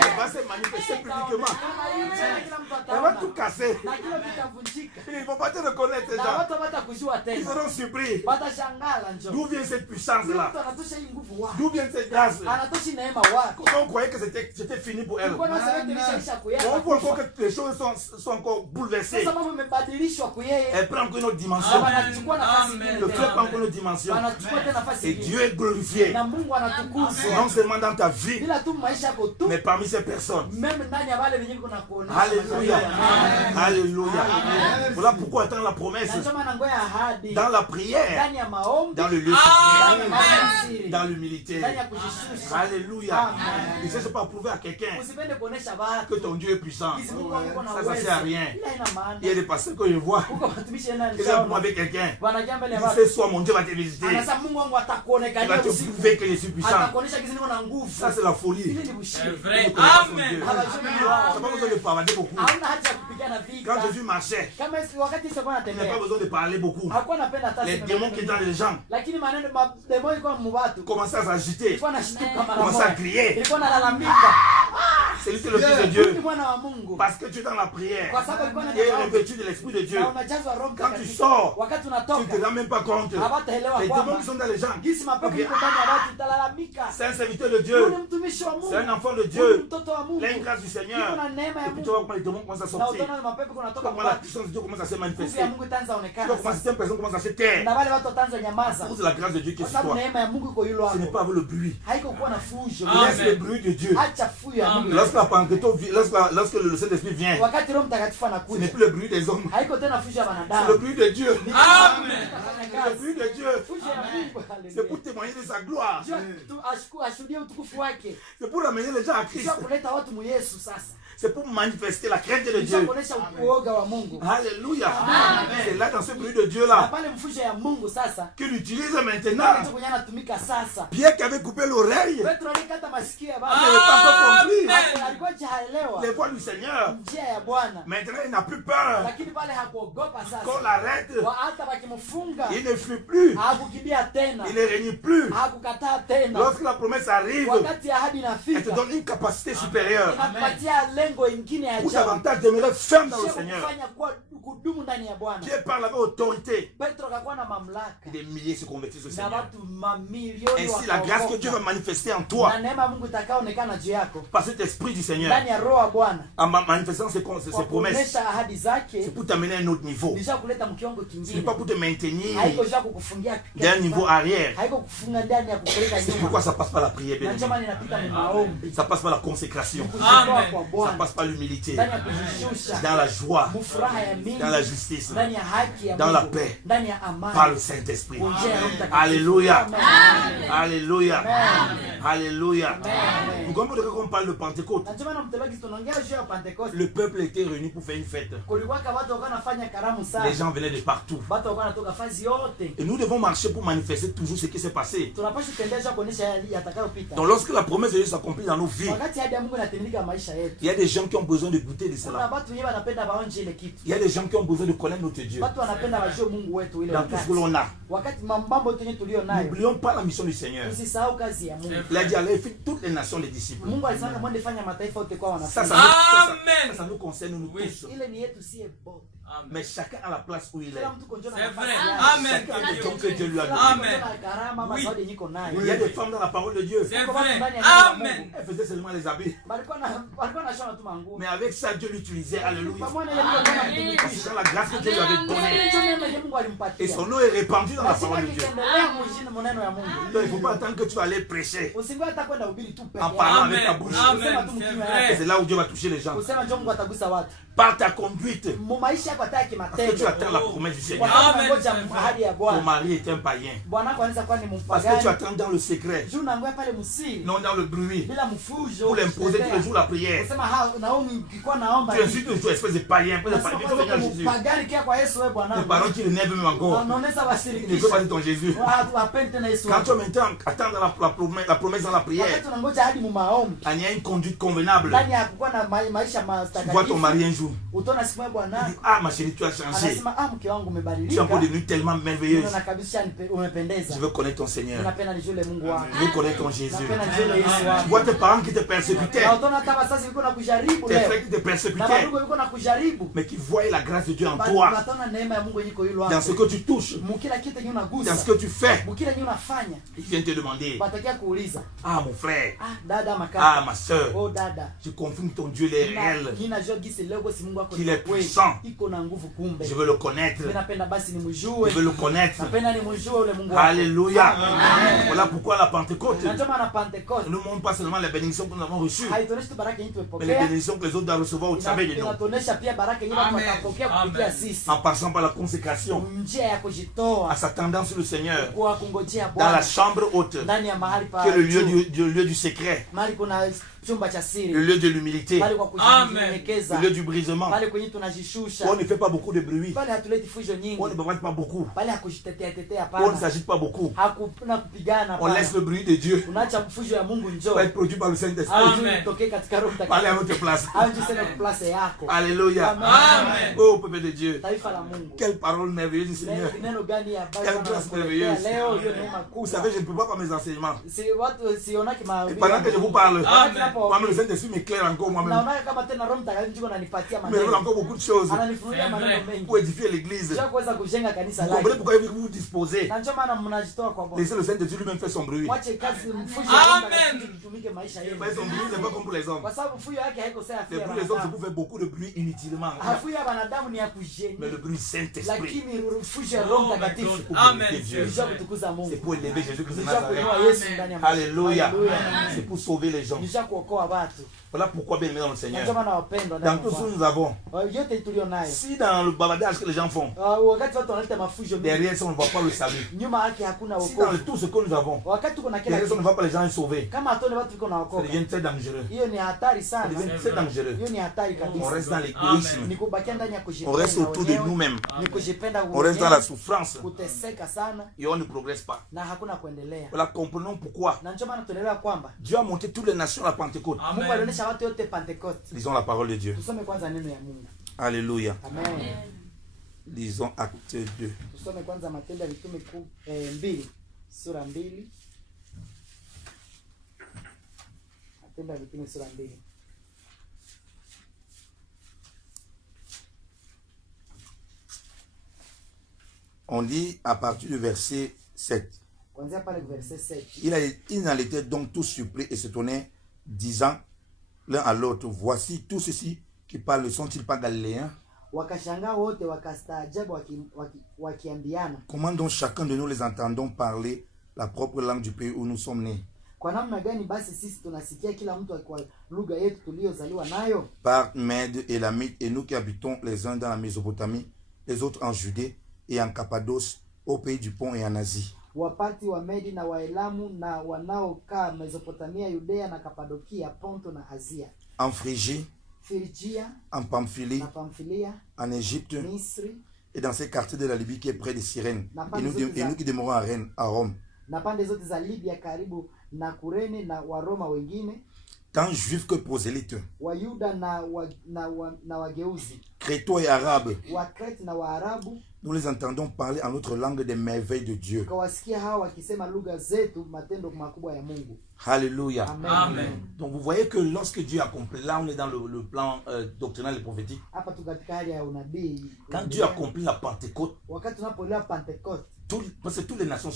elle va se manifester publiquement. Kama hivi kila mtu Elle va ataona. tout casser. Na kila kitavunjika. Ils ne vont pas te reconnaître Na déjà. watu watakujua Ils tena. seront surpris. Watashangala njoo. D'où vient cette Huyu puissance-là? mtu anatosha hii nguvu wapi? D'où vient cette grâce? Anatosha neema wapi? Comment on croyait que c'était fini pour elle? Kulikuwa na sababu ilishaisha kuyeye. On voit encore que les choses sont encore bouleversées. Sasa mambo imebadilishwa kuyeye. Elle prend encore une autre dimension. Wanachukua nafasi Amen. nyingine Le frère prend tena. encore une autre dimension. Wanachukua tena nafasi Et nyingine. Dieu est glorifié. Na Mungu anatukuzwa. Non seulement dans ta vie, Bila tu maisha yako tu. mais parmi ces personnes. Meme ndani ya wale wenye kuna kuonesha. Alléluia. Alléluia. Voilà pourquoi attend la promesse. Na chama nangoya ahadi. Dans la prière, Ndani ya maombi. dans le lieu Ndani ya secret, maombi. dans l'humilité. Ndani ya kujishusha. Alléluia. Amen. Et c'est pas prouver à quelqu'un Usipende kuonesha que watu. ton Dieu est puissant. Hizi Mungu wako na Ça uwezo. sert à rien. Ila ina maana. Il y a des pasteurs que je vois. Huko watumishi ndani Ils ya sont avec quelqu'un. wanakia mbele ya Il watu. fait soit mon Dieu va te visiter. Anasema Mungu wangu Il atakuonekania va te usiku. prouver que je suis puissant. Atakuonesha kizi niko na nguvu. Ça c'est la folie. Ile ni C'est ushindi. vrai. Nous connaissons son Amen. Dieu. Hawajui Ça wao. pas besoin de pavader beaucoup. Hauna haja ya kupiga kupigana vita. Quand Jésus marchait, Kama wakati Yesu alikuwa il n'avait anatembea, pas besoin de parler beaucoup. hakuwa anapenda hata Les sema démons maneno qui étaient dans mengi. les gens Lakini maneno mademo ilikuwa mubatu. commençaient à s'agiter, Ilikuwa anashtuka mara commençaient à moja. crier. Ilikuwa analalamika. C'est lui, c'est le Fils de Huyu Dieu. ni mwana wa Mungu. Parce que tu es dans la prière. Kwa sababu alikuwa Tu es anaomba. revêtu de l'Esprit de Dieu. Na unajazwa Roho Quand tu Mtakatifu. sors, Wakati tu unatoka, ne te rends même pas compte. hawataelewa Les kwamba démons qui sont dans les gens, gisi mapepo Ok. iko ndani ya watu italalamika. c'est un serviteur de Huyu Dieu. ni mtumishi wa Mungu. C'est un enfant de Huyu ni Dieu. mtoto wa Mungu. Il a une grâce du Seigneur. Iko na neema ya Et puis tu vois Mungu. comment les démons commencent à Na sortir. utaona mapepo kunatoka Comment la kwa puissance de Dieu commence à se nguvu manifester. ya Mungu itaanza Tu vois onekana comment sasa. certaines personnes commencent à se taire. Na wale watu wataanza nyamaza. C'est la grâce de Dieu qui est Kwa sur sababu toi. neema ya Mungu iko yule Ce n'est wako. pas avec le bruit. Haiko kuwa na fujo. Laisse le bruit de Dieu. Acha fujo ya Mungu. Lorsque la Pentecôte vient- lorsque le Saint-Esprit vient, Wakati Roho Mtakatifu ce n'est anakuja, plus le bruit des hommes. haiko tena fujo ya C'est le wanadamu. bruit de Dieu. Ni Amen. kufanya Le kazi. bruit de Dieu. Fujo ya Mungu. C'est Haleluya. pour témoigner de sa gloire. Ashuhudie utukufu wake. C'est pour ramener les gens à Christ. Kisha kuleta watu mu Yesu sasa. C'est pour manifester la crainte de Kisha Dieu. kuonesha uoga wa Mungu. Alléluia. C'est là dans ce bruit de Na Dieu-là pale mfujo ya Mungu sasa. qu'il utilise Ndicho maintenant. kwenye anatumika sasa. Pierre qui avait coupé l'oreille, Petro alikata masikio ya il baba. n'avait pas encore compris Hapo alikuwa hajaelewa les voies du Seigneur. njia ya Bwana. Maintenant, il n'a plus peur. Lakini pale hakuogopa Qu'on sasa. l'arrête, Hata wakimfunga il ne fuit plus. hakukimbia tena. Il ne renie plus. Hakukataa tena. Lorsque la promesse arrive, Wakati ahadi elle te inafika, donne une capacité supérieure inakupatia lengo ingine ya pour ajabu. davantage demeurer ferme dans le Sio Seigneur. kufanya kuwa kudumu ndani ya Bwana. Pierre parle avec autorité. Petro akakuwa na mamlaka. Des milliers se convertissent au Na Seigneur. watu mamilioni Ainsi, la grâce que Dieu va manifester en toi, na neema ya Mungu itakaoonekana juu yako par cet esprit du Seigneur, ndani ya roho wa Bwana, en manifestant ses kwa promesses, kuonesha ahadi c'est zake, pour t'amener à un autre niveau. nisha kuleta mkiwango Ce n'est kingine. pas pour te maintenir Haiko jua kukufungia d'un niveau arrière. haiko kufunga ndani ya kupeleka C'est pourquoi nyuma. ça passe par la prière, bien Na ndio aimé. maana inapita ni maombi, Ça passe par la consécration. kujitoa Amen. kwa Ça Bwana, passe par l'humilité. ndani ya kujishusha, Dans la joie, mufuraha ya mingi, dans la justice, ndani ya haki ya dans la Mungu, paix, ndani ya par amani, le Saint-Esprit. kwa njia ya Roho Mtakatifu. Alléluia. Amen. Alléluia. Amen. Alléluia. Amen. Vous comprenez quand on parle de Pentecôte, Na ndio maana mtebaki tunaongea juu ya Pentecoste. le peuple était réuni pour faire une fête. Kulikuwa watu walikuwa wanafanya karamu Les sana. gens venaient de partout. Watu walikuwa wanatoka fazi yote. Et nous devons marcher pour manifester toujours ce qui s'est passé. Tunapaswa kutembea kuonesha yale yatakayopita. Donc lorsque la promesse de Dieu s'accomplit dans nos vies, Wakati ahadi ya Mungu inatimilika maisha yetu. il y a des gens qui ont besoin de goûter de Kuna cela. watu wenyewe wanapenda waonje ile kitu. Il y a des gens qui ont besoin de connaître notre Dieu. Watu wanapenda wajue Mungu wetu ile Dans tout ce wakati. que l'on a. Wakati mambo yote tulio nayo. N'oublions pas la mission du Seigneur. Usisahau kazi ya Mungu. Il a dit, allez, faites toutes les nations des disciples. Mungu alisema mwende fanya mataifa yote kwa Ça, wanafunzi. Amen. ça nous concerne nous Oui. tous. Ile ni yetu sie bote. Mais chacun a la place où il est. Kila mtu konjona C'est nafasi vrai. yake. Amen. Chacun a le don que Dieu lui a Kila donné. mtu Amen. konjona karama ama Oui. zawadi niko nayo. Il y a des femmes dans la parole de Dieu. C'est Kwa watu vrai. ndani ya neno la Amen. Mungu. Elles faisaient seulement les habits. Walikuwa na shona tu manguo. Mais avec ça, Dieu l'utilisait. Alléluia. Pamoja na ile Mungu C'est anamtumikisha. dans la grâce que Dieu lui avait donnée. Ndicho neema yenye Mungu Et alimpatia. son nom est répandu dans la Lazima parole de Dieu. kiendelea mjini maneno ya Mungu. Donc il ne faut pas attendre que tu vas aller prêcher Usingoje hata kwenda ubiri tu peke en yako. parlant Amen. avec ta bouche. Amen. C'est Et vrai. c'est là où Dieu va toucher les gens. Usema njoo Mungu atagusa watu. Par ta conduite. Mu maisha yako hata Parce que tu kimatendo. attends la promesse du Kwa Seigneur. sababu Amen. ngoja ahadi ya Ton Bwana. mari est un païen. Bwana wako anaweza kuwa ni Parce que tu mpagani. attends dans le secret. Juu nangoja pale msiri. Non dans le bruit. Bila mfujo. Pour l'imposer tous les jours la prière. Usema Naomi ukikuwa naomba. Tu insultes toujours espèce de païen. Espèce de païen. Il faut venir à Jésus. Mpagani kia kwa Yesu wewe Bwana. Tes parents qui l'énervent même encore. Wanaoneza Il ne washirikisha. peut pas dire ton Jésus. Watu wapende tena Yesu. Quand tu maintenant attends dans la promesse dans la prière, Wakati unangoja hadi mu maombi. il y a une conduite convenable. Ndani ya kukuwa na maisha Tu vois ton matakatifu. mari un jour. Utaona siku moja Il Bwana dit, ah ma chérie, tu as changé. anasema mke wangu Tu es umebadilika. encore devenue tellement merveilleuse. Unaona kabisa umependeza. Je veux connaître ton Seigneur. Unapenda nijue Mungu wangu. Je veux connaître ton Jésus. Napenda nijue Yesu Tu wangu. vois tes parents qui te persécutaient, Na utaona hata wazazi wiko na kujaribu tes leo. frères qui te Na persécutaient, madugu wiko na kujaribu. mais qui voient la grâce de Dieu en Bali toi, unataona neema ya Mungu iko yule dans ce wako. que tu touches, Mukila kitu yenye dans unagusa. ce que tu fais. Mukila yenye unafanya. Il vient te demander, Watakia kuuliza. ah mon frère, Dada ah makaka. ma soeur, Oh dada. je confirme que ton Dieu il est réel. Ninajua gisi leo kwa Mungu wako Qu'il est kweli. puissant. Iko na nguvu kumbe. Je veux le connaître. Mimi napenda basi Je nimjue. veux le connaître. Napenda nimjue ule Mungu wako. Alléluia. Amen. Voilà pourquoi la Pentecôte Na ndio maana Pentecoste ne nous montre pas seulement les bénédictions que nous avons reçues, haitoneshi tu baraka yenye mais les tumepokea. bénédictions que les autres doivent recevoir au travers de nous. Inatonesha pia baraka yenye watu Amen. watapokea kupitia Amen. sisi. En passant par la consécration, Njia ya kujitoa à s'attendant sur le Seigneur, kwa kungojea dans la Bwana chambre haute, ndani ya mahali pa qui est le lieu juu. du secret. Mahali kuna chumba cha le siri, lieu de l'humilité, pale kwa kujinyenyekeza, le lieu du brisement. pale kwenye tunajishusha, On ne fait pas beaucoup de bruit, pale hatuleti fujo on nyingi, ne bavarte pas beaucoup, pale hakujitetea tetea on ne hapana, s'agite pas beaucoup. hakuna kupigana On laisse hapana. le bruit de Dieu Unaacha fujo ya Mungu njoo. va être produit par le Saint-Esprit. Amen. Tokee katika Roho Parlez à Mtakatifu. votre place. Anji sema place yako. Alléluia. Amen. Oh, peuple de Dieu. Taifa la Mungu. Quelle parole merveilleuse du Seigneur. Neno gani ya Baba Quelle grâce merveilleuse. leo hiyo neema Vous kubwa. savez, je ne peux pas faire mes enseignements. Si watu sionaki Et mahubiri. pendant que je vous parle, Amen. moi-même, le Saint-Esprit m'éclaire encore moi-même. Naona kama tena Roho Mtakatifu njoo ananipatia Mais il y a maneno. encore beaucoup de choses Ananifunulia maneno mengi. pour édifier l'église. Sio kuweza kujenga kanisa Vous comprenez lake. pourquoi vous vous disposez. Na ndio maana mnajitoa kwa Bwana. Laissez le Saint-Esprit lui-même faire son bruit. Mwache kazi mfujo itumike maisha yenu. Faire son bruit, c'est pas comme pour les hommes. Kwa sababu fujo yake haiko sawa Les afya bruits des hommes, c'est ya pour faire beaucoup de bruit inutilement. hafu ya wanadamu ni ya kujeni. Mais le bruit Saint-Esprit, Lakini fujo ya Roho Mtakatifu pour glorifier Dieu. ni kutukuza Mungu. C'est pour élever Jésus-Christ de Nisha kuinua Nazareth. Yesu ndani ya maisha. Alléluia. Hallelujah. C'est pour sauver les gens. Nisha kuokoa watu. Voilà pourquoi, bien aimé dans le Na ndio Seigneur, maana wapendwa dans ndani tout ce ya que nous avons, Bwana. Yote tulio nayo. si dans le bavardage que les gens font, Wakati watu wanaleta mafujo mengi, derrière ça, on ne voit pas le salut. nyuma yake hakuna Si dans wokovu. tout ce que nous avons, Wakati tuko na kila derrière ça, on ne kitu, voit pas les gens sauvés. kama hatone watu tuko na Ça wokovu, devient très dangereux. hiyo ni hatari Ça sana. devient très dangereux. Hiyo ni hatari On kabisa. reste dans l'égoïsme. Ni kubakia ndani ya On kujipenda reste autour de wenyewe, nous-mêmes. ni kujipenda On reste dans la wenyewe, souffrance kuteseka sana et on ne progresse pas. na hakuna kuendelea. Voilà, comprenons pourquoi Na ndio maana tunaelewa kwamba Dieu a monté toutes les nations à la Pentecôte. Mungu alionyesha watu wote Pentecoste. Lisons la parole de Dieu. Tusome kwanza neno ya Mungu. Alléluia. Amen. Lisons Acte 2. Tusome kwanza Matendo ya Mitume 2, sura 2. Matendo ya Mitume sura 2. On lit à partir du verset 7. Kuanzia pale verset 7. Ils en étaient donc tous surpris et s'étonnaient, disant l'un à l'autre, voici tous ceux-ci qui parlent, ne sont-ils pas galiléens? Wakashangaa wote wakastaajabu wakiambiana, Comment donc chacun de nous les entendons parler la propre langue du pays où nous sommes nés? kwa namna gani basi sisi tunasikia kila mtu kwa lugha yetu tuliyozaliwa nayo? Par Mède et Lamite, et nous qui habitons les uns dans la Mésopotamie, les autres en Judée et en Cappadoce, au pays du Pont et en Asie. Wapati wa Medi na Waelamu na wanaokaa Mesopotamia, Yudea na Kapadokia, Ponto na Asia, En Phrygie, Frigia en Pamphylie, na Pamfilia, en Égypte Misri et dans ces quartiers de la Libye qui est près de Cyrène. N'a Et nous qui demeurons à Rennes, à Rome. na pande zote za Libya karibu na Kurene na Waroma wengine, Tant juifs que prosélytes, Wayuda na wageuzi, crétois et arabes, Wakreti na Waarabu, nous les entendons parler en notre langue des merveilles de Dieu. kawasikia hawa wakisema lugha zetu matendo makubwa ya Mungu. Alléluia. Amen. Donc vous voyez que lorsque Dieu accomplit, là on est dans le plan doctrinal et prophétique. Hapa tu katika hali ya unabii. Quand Dieu accomplit la Pentecôte, Wakati tunapoelewa Pentecost, parce que toutes les nations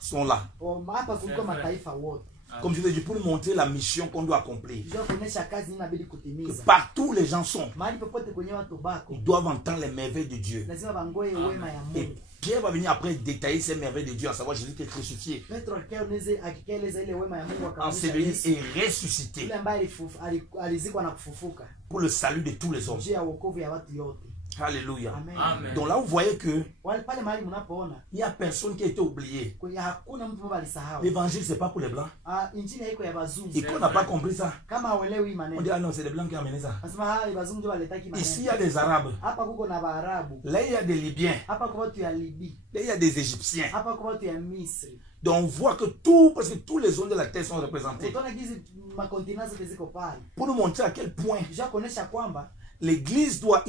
sont là. hapa kulikuwa mataifa wote. Comme je l'ai dit, pour nous montrer la mission qu'on doit accomplir. Ndio kuonesha kazi inabidi Que kutimiza. partout les gens sont, Mahali popote kwenye watu bako, ils doivent entendre les merveilles de Dieu. lazima bangoe wema ya Et Mungu. Pierre va venir après détailler ces merveilles de Dieu, à savoir Jésus qui est crucifié, Petro akikeleza ile wema ya Mungu akamwonyesha enseveli Yesu, et ressuscité yule ambaye alizikwa na kufufuka, pour le salut de tous les hommes. njia ya wokovu ya watu yote. Alléluia. Amen. Donc là, vous voyez que Wale pale mahali mnapoona il n'y a personne qui a été oublié. kwenye hakuna mtu ambaye alisahau. L'évangile, ce n'est pas pour les blancs. Injili haiko ya bazungu. Et qu'on n'a pas compris ça, Kama hauelewi hii on maneno, dit ah non, c'est les blancs qui ont amené ça. nasema bazungu ndio waletaki Ici, il y maneno. a des Arabes. Hapa kuko na Waarabu, Là, il y a des Libyens. hapa kwa watu ya Libi, Là, il y a des Égyptiens. hapa kwa watu ya Misri. Donc on voit que tout, parce que tous les zones de la terre sont représentés. Utaona gizi makontina zote ziko pale. Pour nous montrer à quel point Kisha kuonesha kwamba l'Église doit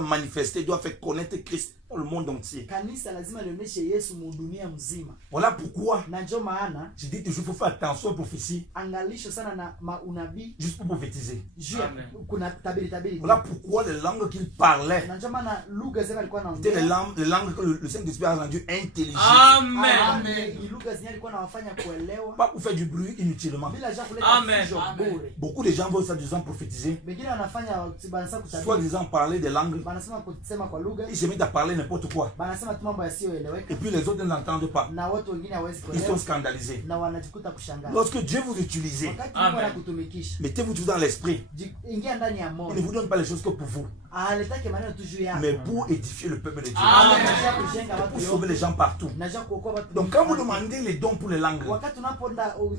manifester, doit faire connaître Christ dans le monde entier. kanisa lazima lionyeshe Yesu mudunia mzima. Voilà pourquoi Na ndio maana je dis toujours, il faut faire attention aux prophéties, angalisho sana na maunabii juste pour prophétiser. juu ya kuna tabiri. Voilà pourquoi les langues qu'il parlait Na ndio maana lugha zile alikuwa étaient anaongea. les langues que le Saint-Esprit a rendues intelligibles. Amen. Ni lugha zenyewe alikuwa anawafanya kuelewa Pas pour faire du bruit inutilement. bila ja kuleta Amen. fujo bure. Beaucoup de gens veulent ça disant prophétiser, Wengine wanafanya banasa soit kutabiri. disant parler des langues. Banasema kusema kwa lugha. Ils se mettent à parler n'importe quoi. Banasema tu mambo yasiyoeleweka Et puis les autres ne l'entendent pas. na watu wengine hawezi Ils sont kuelewa scandalisés. na wanajikuta kushangaa. Lorsque Dieu vous utilise, Wakati Mungu anakutumikisha, mettez-vous toujours dans l'esprit. ingia ndani ya Il ne moyo. vous donne pas les choses que pour vous. Haletaki maneno tu juu yako. mais pour édifier le peuple de Dieu. Anataka kujenga Pour watu sauver les yote. gens partout. Najua kuokoa watu. Donc quand vous demandez les dons pour les langues, wakati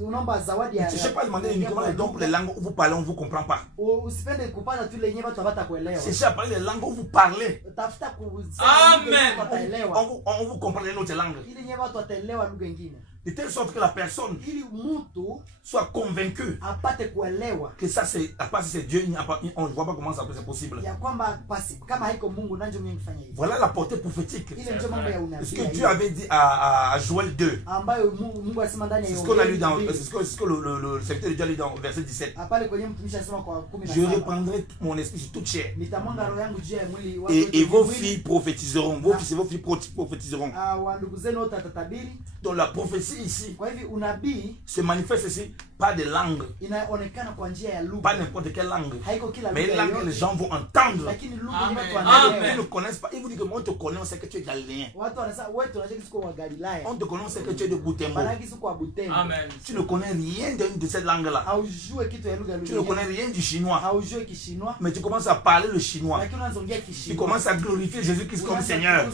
unaomba zawadi ya je ne sais pas demander uniquement les dons pour les langues où vous parlez, on ne vous comprend pas. usipende kupata tu lenye watu hawata kuelewa. Cherchez à parler les langues où vous parlez. Tafuta kusema Amen. wataelewa. On vous comprend les autres langues. Ili nye watu wataelewa lugha nyingine. De telle sorte que la personne Ili mtu soit convaincue apate kuelewa que ça c'est, à part si c'est Dieu, on ne voit pas comment ça peut être possible. ya kwamba kama haiko Mungu nanjo mimi nifanya hivi. Voilà la portée prophétique. Ile ndio mambo ya Ce unabii. que Dieu avait dit à Joël 2. ambayo Mungu alisema ndani ya C'est ce qu'on a lu dans, c'est ce que le serviteur de Dieu a lu dans verset 17. Pale kwenye mtumishi anasema kwa 17. Je répandrai mon esprit sur toute chair. Nitamwanga roho yangu juu ya mwili wako. Et vos filles prophétiseront. Vos fils et vos filles prophétiseront. wa ndugu zenu wote watatabiri. Donc la prophétie ici Kwa hivi unabii se manifeste ici pas de langue, inaonekana kwa njia ya lugha. pas n'importe quelle langue, Haiko kila mais une lugha langue que les yote. gens vont entendre. Lakini lugha Amen. ni watu Ils wanaelewa. ne connaissent pas. Ils vous disent que moi on te connaît, on sait que tu es galiléen. Watu wanasema wewe tunajua kitu kwa Galilaya. On te connaît, on sait que tu es de Butembo. Maana kitu kwa Butembo. Amen. Tu ne connais rien de cette langue-là. Haujue kitu ya lugha Tu ne connais rien du chinois. Haujue Kishinwa. Mais tu commences à parler le chinois. Lakini unaongea Tu Kishinwa. commences à glorifier Jésus-Christ comme Seigneur.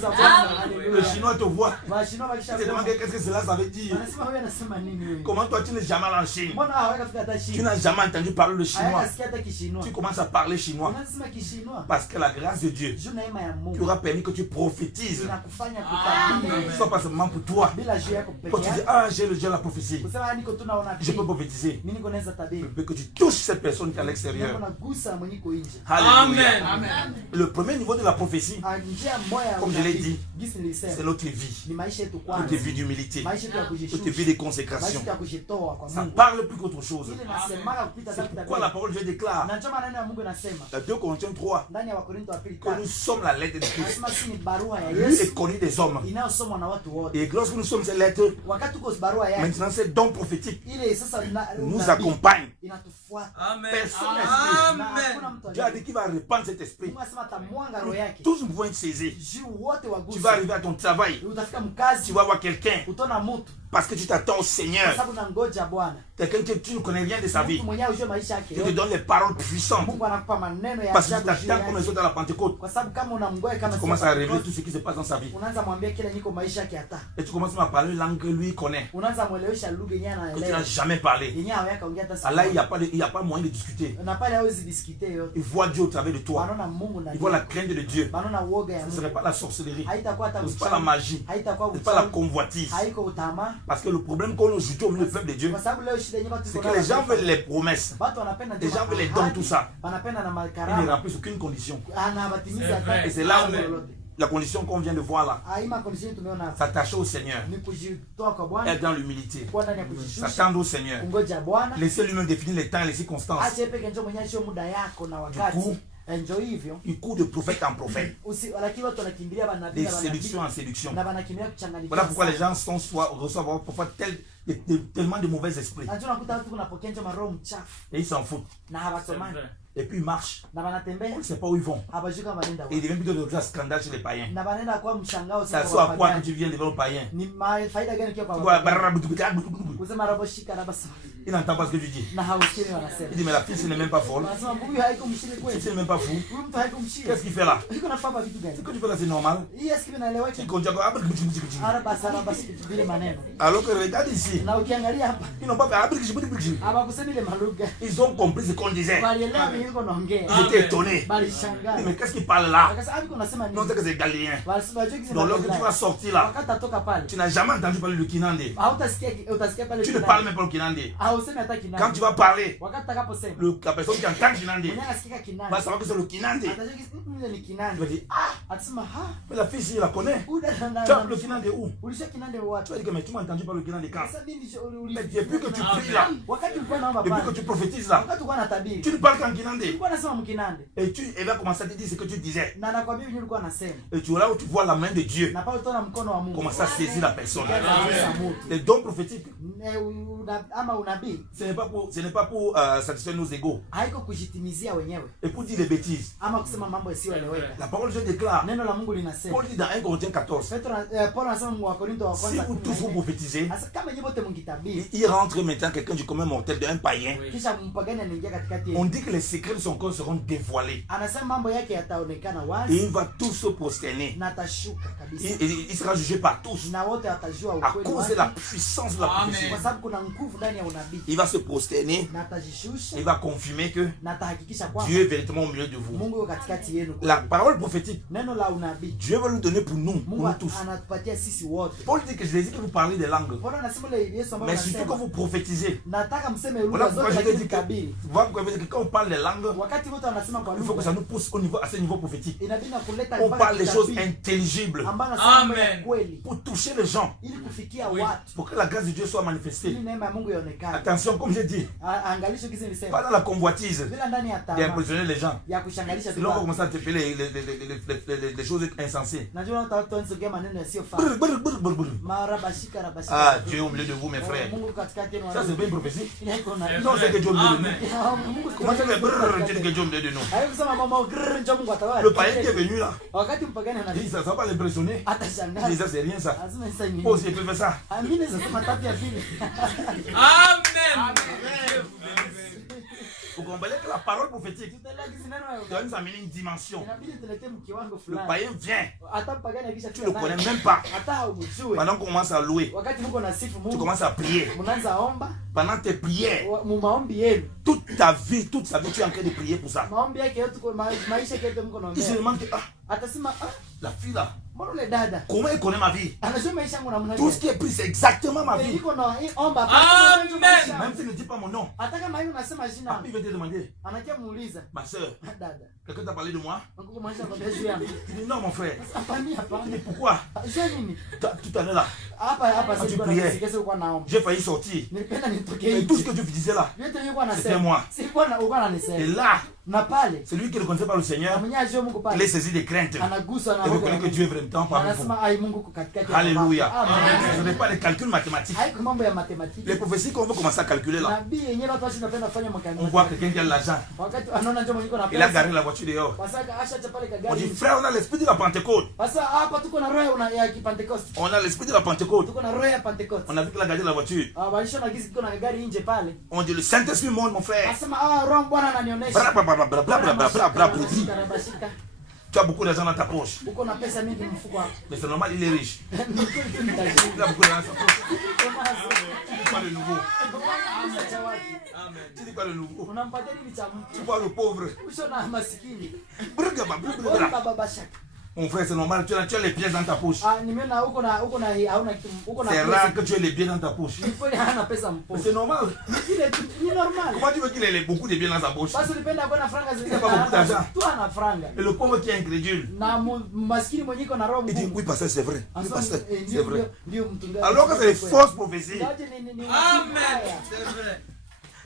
Le chinois te voit. Washinwa Tu te demandes qu'est-ce que cela ça veut dire. wanasema wewe unasema nini wewe? Comment toi tu n'es jamais allé en Chine? Mbona hawakafika hata Tu China? n'as jamais entendu parler le chinois. Hayasikia hata Kishinwa. Tu commences à parler chinois. Unasema Kishinwa. Parce que la grâce de Dieu Juu neema ya qui Mungu aura permis que tu prophétises. inakufanya kutabiri Soit pas seulement pour toi. bila juu yako Quand peke tu dis, yako. ah, j'ai la prophétie. Kusema niko tu naona Je peux prophétiser. mimi niko naweza Je tabiri. veux que tu touches cette personne qui est à Niko l'extérieur. nagusa mwenye iko nje. Alléluia. Amen. Le premier niveau de la prophétie, Njia moja ya Comme je l'ai dit, gisi c'est nilisema notre vie. ni maisha yetu Notre kwanza. vie d'humilité. Maisha yetu ya Notre vie kujishusha. de Maisha consécration. yetu ya kujitoa kwa Ça Mungu. parle plus qu'autre chose. Ile nasemaka kupita C'est hata pourquoi la parole de Dieu déclare na ndio maana neno la Mungu inasema dans 2 Corinthiens 3 ndani ya Wakorintho wa pili que nous sommes la lettre de Christ. anasema si ni barua ya Lui est Yesu connu des hommes. inayosomwa na watu wote. Et lorsque nous sommes ces lettres, Wakati uko barua yake maintenant ces dons prophétiques ile sasa nous unabii accompagnent. inatufuata. Amen. Personne n'est Na hakuna mtu Dieu a dit qu'il va répandre cet esprit. Mungu anasema atamwanga roho yake. Tous nous pouvons être saisis. Juu wote Tu waguse. vas arriver à ton travail. Utafika mkazi, Tu vas voir quelqu'un utaona mtu parce que tu t'attends au kwa Seigneur. sababu nangoja Bwana. Quelqu'un que tu ne connais rien de sa vie. Mtu mwenyewe ujue maisha yake Il te yote. donne les paroles puissantes. Mungu anakupa maneno ya Parce que tu ajabu juu t'attends comme les yake. autres à la Pentecôte. Kwa sababu kama unamngoja kama Tu commences à révéler tout ce qui se passe dans sa vie. unaanza mwambia kile niko maisha yake hata. Et tu commences à parler une langue que lui connaît. Unaanza muelewesha lugha yenyewe Que tu anaelewa. n'as jamais parlé. Yenyewe haweka ongea hata siku. Là, il n'y a pas moyen de discuter. Na pale hawezi discuter yote. Il voit Dieu au travers de toi. Wanaona Mungu na Il voit la crainte de Dieu. wanaona uoga ya Ce ne Mungu. serait pas la sorcellerie. Haitakuwa hata Ce n'est pas la magie. Haitakuwa Ce n'est pas la uchawi. convoitise. Haiko utamaa. Parce que le problème qu'on a aujourd'hui au milieu du peuple de Dieu, Kwa sababu leo shida yenyewe watu c'est iko que les gens nayo. veulent les promesses. Watu wanapenda Les gens veulent les dons, tout ça. Wanapenda na Ils ne makarama. remplissent aucune condition. Anabatimiza C'est vrai. hata. Et c'est là où Amen. la condition qu'on vient de voir là, Haima condition tumeona hapa. s'attacher au Seigneur, Ni kujitoa kwa Bwana, être dans l'humilité, kwa ndani ya kujishusha, s'attendre au Seigneur, kungoja Bwana. laisser lui-même définir les temps et les circonstances. Acha yeye peke njoo mwenyewe sio muda yako na wakati. coup, Njoo hivyo. Il court de prophète en prophète, Lakini watu wanakimbilia banabii de séduction en séduction. na wanakimbilia kuchanganyika. Voilà pourquoi les gens reçoivent parfois tellement de mauvais esprits. Najua nakuta watu kunapokea njoo maroho mchafu Et ils s'en foutent. na C'est hawasomani vrai. Et puis ils marchent. na wanatembea On ne sait pas où ils vont. hawajui kama wanaenda Et ils wapi. deviennent plutôt de scandale chez les païens. Na wanaenda kwa mshangao Ça kwa soit à quoi wapagani. quand tu viens devant le païen? Ni faida gani kwa Tu vois, wapagani? il Kusema rabo shika raba sawa. n'entend pas ce que tu dis. Na hausikii wanasema. Il dit, mais la fille, ce n'est même pas folle. Wanasema huyu haiko mshinde Si kweli. ce n'est même pas fou, Huyu mtu haiko mshinde. qu'est-ce qu'il fait là? Iko nafanya vitu gani? Ce que tu fais là, c'est normal. Hii eski inaeleweka. Tu conduis encore. Araba vile maneno. Alors que regarde ici, Na ukiangalia hapa ils n'ont pas fait. hawakusema ile malugha. Ils ont compris ce qu'on disait. Walielewa vile yuko naongea. Ils étaient étonnés. Balishangaa. Mais qu'est-ce qu'il parle là? Akasema hivi unasema Non, nini? c'est que c'est galien. Walisema hiyo kitu. Donc lorsque tu vas sortir là, Wakati atoka pale. tu n'as jamais entendu parler du Kinande. Utasikia pale. Tu ne parles même pas le Kinande. Hausemi hata kinani. Quand tu vas parler, Wakati atakaposema. la personne qui entend Kinande Mwenye anasikia kinani. va savoir que c'est le Kinande. Atajua ile ni Il kinani. va dire, Atasema ha. mais la fille, si elle la connaît. Uda Tu as le Kinande où? Ulisha kinani Tu wapi? vas dire que mais tu m'as entendu parler du Kinande quand? Sasa nini Mais depuis que tu pries là, wakati ulikuwa naomba depuis que pale. tu prophétises là, Wakati ulikuwa unatabiri. tu ne parles qu'en Kinande. Ulikuwa unasema mkinande. Et elle va commencer à te dire ce que tu disais. Na nakwambia vile ulikuwa unasema. Et tu là où tu vois la main de Dieu Na pale utaona mkono wa Mungu. commencer à saisir la personne. Ukianza kugusa mtu. Les dons prophétiques, Ama unabii unabii ce n'est pas pour satisfaire nos égos haiko kujitimizia wenyewe et pour dire des bêtises. ama kusema mambo yasiyoeleweka. La parole de Dieu déclare, Neno la Mungu linasema, Paul dit dans 1 Corinthiens 14, Paulo anasema mu Wakorintho wa si kwanza vous tous vous 14, prophétisez, asa kama nyinyi wote mngitabiri il rentre maintenant quelqu'un du commun mortel, d'un païen. kisha mpagani anaingia katikati On yenu, dit que les secrets de son corps seront dévoilés. anasema mambo yake yataonekana Et wazi il va tous se prosterner. na atashuka kabisa Il sera jugé par tous na wote watajua à ukweli cause wake, de la puissance de la prophétie. kwa sababu kuna nguvu ndani ya unabii, Il va se prosterner. na atajishusha Il va confirmer que na atahakikisha kwamba Dieu est véritablement au milieu de vous. Mungu yuko katikati yenu. La parole prophétique, Neno la unabii Dieu va nous donner pour nous Mungu tous. anatupatia sisi wote. Paul dit que je dis que vous parlez des langues, Paulo anasema ile Yesu ambaye mais surtout que anasema vous prophétisez. nataka mseme Voilà lugha pourquoi zote je vais lakini dire kabili. que, voilà pourquoi je vais dire que quand on parle des langues, Wakati wote wanasema kwa il faut que lugha ça nous pousse à ce niveau prophétique. inabidi na kuleta On mpaka parle des choses kitabiri, intelligibles ambayo anasema mambo ya Amen. kweli pour toucher les gens, ili kufikia watu, pour que la grâce de Dieu soit manifestée. ili neema ya Mungu ionekane. Attention, comme j'ai dit, Angalisho kisi pas nilisema dans la convoitise bila ndani ya tamaa d'impressionner les gens. ya kushangalisha tu Sinon, on va watu. commencer à te payer les choses insensées. Najua watu wanasogea maneno yasiyofaa. Brr, brr, brr, brr, brr. Mara bashika rabashika. Ah, Dieu est au milieu de vous, mes Oh, frères. Mungu katikati yenu. Ça, c'est pas une prophétie. Inaiko na Non, c'est que Dieu est au milieu de nous. Mungu Comment tu fais brr, tu dis que Dieu est au milieu de nous? Hayo kusema mama grrr njoo Mungu atawala. Le païen qui est venu là, Wakati mpagani il dit anafika ça va pas l'impressionner. Il atashangaa. dit ça, c'est rien ça. Lazima sasa hivi. Moi aussi, je peux faire ça. Amini sasa matatu ya vile. Amen. Vous comprenez que la parole prophétique Tutaelewa kisi neno ya doit nous amener une dimension. inabidi tuletee mkiwango Le fulani. païen vient, Hata mpagani akisha tu ne le connais même pas. hata haumjui. Pendant qu'on commence à louer, Wakati mko na sifu tu Mungu, commences à prier. mnaanza omba Pendant tes prières, mu maombi yenu. toute ta vie, toute sa vie, tu es en train de prier pour ça. Maombi yake yote kwa maisha yake yote mko Il se naombea. demande que, ah, Atasema la fille là, mbona ule dada comment elle connaît ma vie? anajua maisha yangu namna Tout ce qui est pris, c'est exactement ma vie. Niko na omba Amen. Même s'il ne dit pas mon nom, hata kama hiyo unasema jina après il va te demander, anakia muuliza ma soeur, dada quelqu'un t'a parlé de moi? nakuko maisha kwa juu yangu Tu dis non, mon frère. hapana hapana Mais pourquoi? je nini Tout à l'heure là, hapa tu sasa priais. nisikize kwa naomba j'ai failli sortir. nilipenda nitoke Et tout ce hivi que Dieu disait là, yote nilikuwa c'était nasema moi. silikuwa na uko Et ananisema là, na pale celui qui ne connaissait pas le na Seigneur, mwenye ajue Mungu il est pale saisi des craintes. anaguswa na Et roho reconnaît ya que Mungu. Dieu est vraiment parmi vous. anasema ai Mungu kuko katikati ya Alléluia. mambo. Ce Amen. n'est pas les calculs mathématiques. Haiko mambo ya matematiki Les prophéties qu'on veut commencer à calculer là, nabii yenyewe watu wanapenda kufanya on makanisa voit quelqu'un qui a de l'argent. wakati anaona njoo mwenye na Il a pesa garé la voiture dehors. wasaka acha pale On kagari dit, frère, on a l'esprit de la Pentecôte. sasa hapa tuko na roho ya kipentekoste On a l'esprit de la Pentecôte. tuko na roho ya pentekoste On a vu qu'il a gardé la voiture. walisho na gizi tuko na gari nje pale On dit, le Saint-Esprit monte, mon frère. asema roho Bwana ananionyesha Bra, bra, bra, bra, bra, bra, bra, bra, bra, bra. Rabashika. Tu as beaucoup d'argent dans ta poche. uko na pesa mingi mfuko wako Mais c'est normal, il est riche. Il a beaucoup d'argent dans sa poche. Tu dis pas le nouveau. Tu dis pas le nouveau. unampatia nini cha mtu Tu vois le pauvre. usho na masikini Brga, bra, bra, bra, bra. baba bashaka Mon frère, c'est normal, tu as les pièces dans ta poche. nimeona uko na hauna uko na C'est pesa. rare que tu aies les biens dans ta poche. Ni kweli hana pesa Mais mpoa c'est normal. ile ni normal Comment tu veux qu'il ait beaucoup de biens dans sa poche? basi ulipenda kuwa na franga Il a pas beaucoup d'argent. tu ana franga Et le pauvre qui est incrédule, na maskini mwenye iko na roho il dit, ngumu oui, pasteur, c'est vrai. Oui, pasteur, c'est vrai. ndio mtungaji Alors que c'est des fausses prophéties. Ingawaje ni Amen. C'est vrai.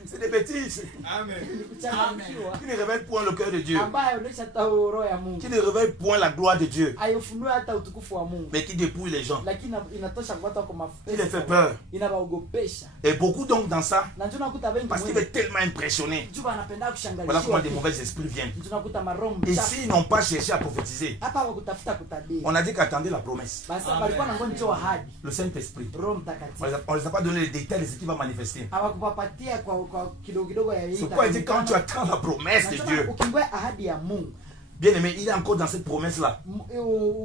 C'est des bêtises Amen. kuchangamkiwa qui ne révèlent point le cœur de Dieu, ambaye anaonyesha hata roho ya Mungu qui ne révèlent point la gloire de Dieu, haifunui hata utukufu wa Mungu mais qui dépouillent les gens, lakini inatosha kwa watu kwa qui les fait mapesa peur. inabaogopesha Et beaucoup donc dans ça, na njoo nakuta wengi parce qu'il est tellement impressionné. juba anapenda Voilà comment des kushangalia mauvais esprits viennent. njoo nakuta maroho Et mchafu s'ils n'ont pas cherché à prophétiser, hapa hawakutafuta kutabiri on a dit qu'attendez la promesse. basi walikuwa na ngoja njoo ahadi Le Saint-Esprit. Roho Mtakatifu On ne les a pas donné les détails de ce qui va manifester. hawakupapatia kwa kidogo kidogo ya C'est pourquoi il dit quand tu attends la promesse de Dieu, ukingoja ahadi ya Mungu bien aimé, il est encore dans cette promesse-là.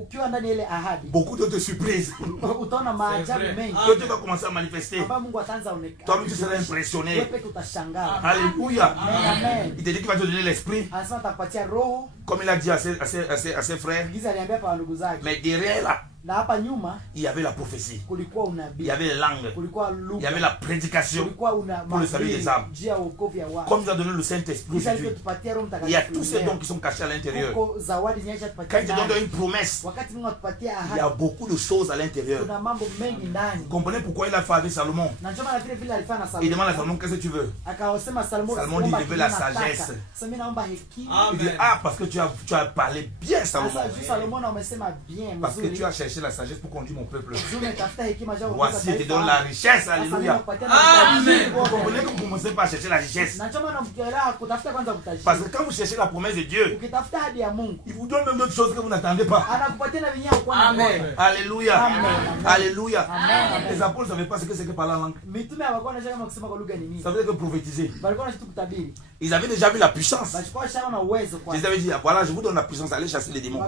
ukiwa ndani ya ile ahadi Beaucoup d'autres surprises utaona maajabu mengi que Dieu va commencer à manifester. ambayo Mungu ataanza onekana. Toi-même, tu seras impressionné. Wewe peke utashangaa. Alléluia. Amen. Il te dit qu'il va te donner l'esprit, Anasema atakupatia roho, comme il a dit à ses frères. giza aliambia kwa ndugu zake. Mais derrière là, Na hapa nyuma il y avait la prophétie, kulikuwa il unabii, y avait les langues, kulikuwa il y lugha, avait la prédication. kulikuwa pour le salut des âmes. juu ya wokovu ya watu. Comme il a donné le Saint-Esprit Giza aujourd'hui, alivyotupatia Roho il y a Mtakatifu. tous ces dons qui sont cachés à l'intérieur. Kuko zawadi zinyaisha Quand tupatia il te donne ndani. une promesse, Wakati Mungu atupatia il y a ahadi, beaucoup de choses à l'intérieur. kuna mambo mengi ndani. Vous comprenez pourquoi il a fait avec Salomon? Na ndio maana vile vile alifanya na Il demande à Salomo. Salomon, qu'est-ce que tu veux? Akawasema Salomo, Salomon dit, omba je veux kitu la nataka. sagesse. Sasa mimi naomba hekima. Il dit, Amen. ah, parce que tu as parlé bien, Salomon. Sasa juu Salomo na umesema bien Parce que mzuri. tu as cherché chercher la sagesse pour conduire mon peuple. Umetafuta hekima ya Voici, je te donne la richesse. Alléluia. Amen. Vous comprenez que vous ne commencez pas à chercher la richesse. Na choma na mkielewa kutafuta kwanza kutajiri. Parce que quand vous cherchez la promesse de Dieu, Ukitafuta hadi ya Mungu, il vous donne même d'autres choses que vous n'attendez pas. anakupatia na vinyao kwa na moyo. Alléluia. Amen. Alléluia. Amen. Les apôtres ne savaient pas ce que c'est que parler en langue. Mitume hawakuwa wanajua kama kusema kwa lugha ni nini. Ça veut dire que prophétiser. Walikuwa wanashtu kutabiri. Ils avaient déjà vu la puissance. Walikuwa shaona uwezo kwa. Ils avaient dit, voilà, je vous donne la puissance, allez chasser les démons.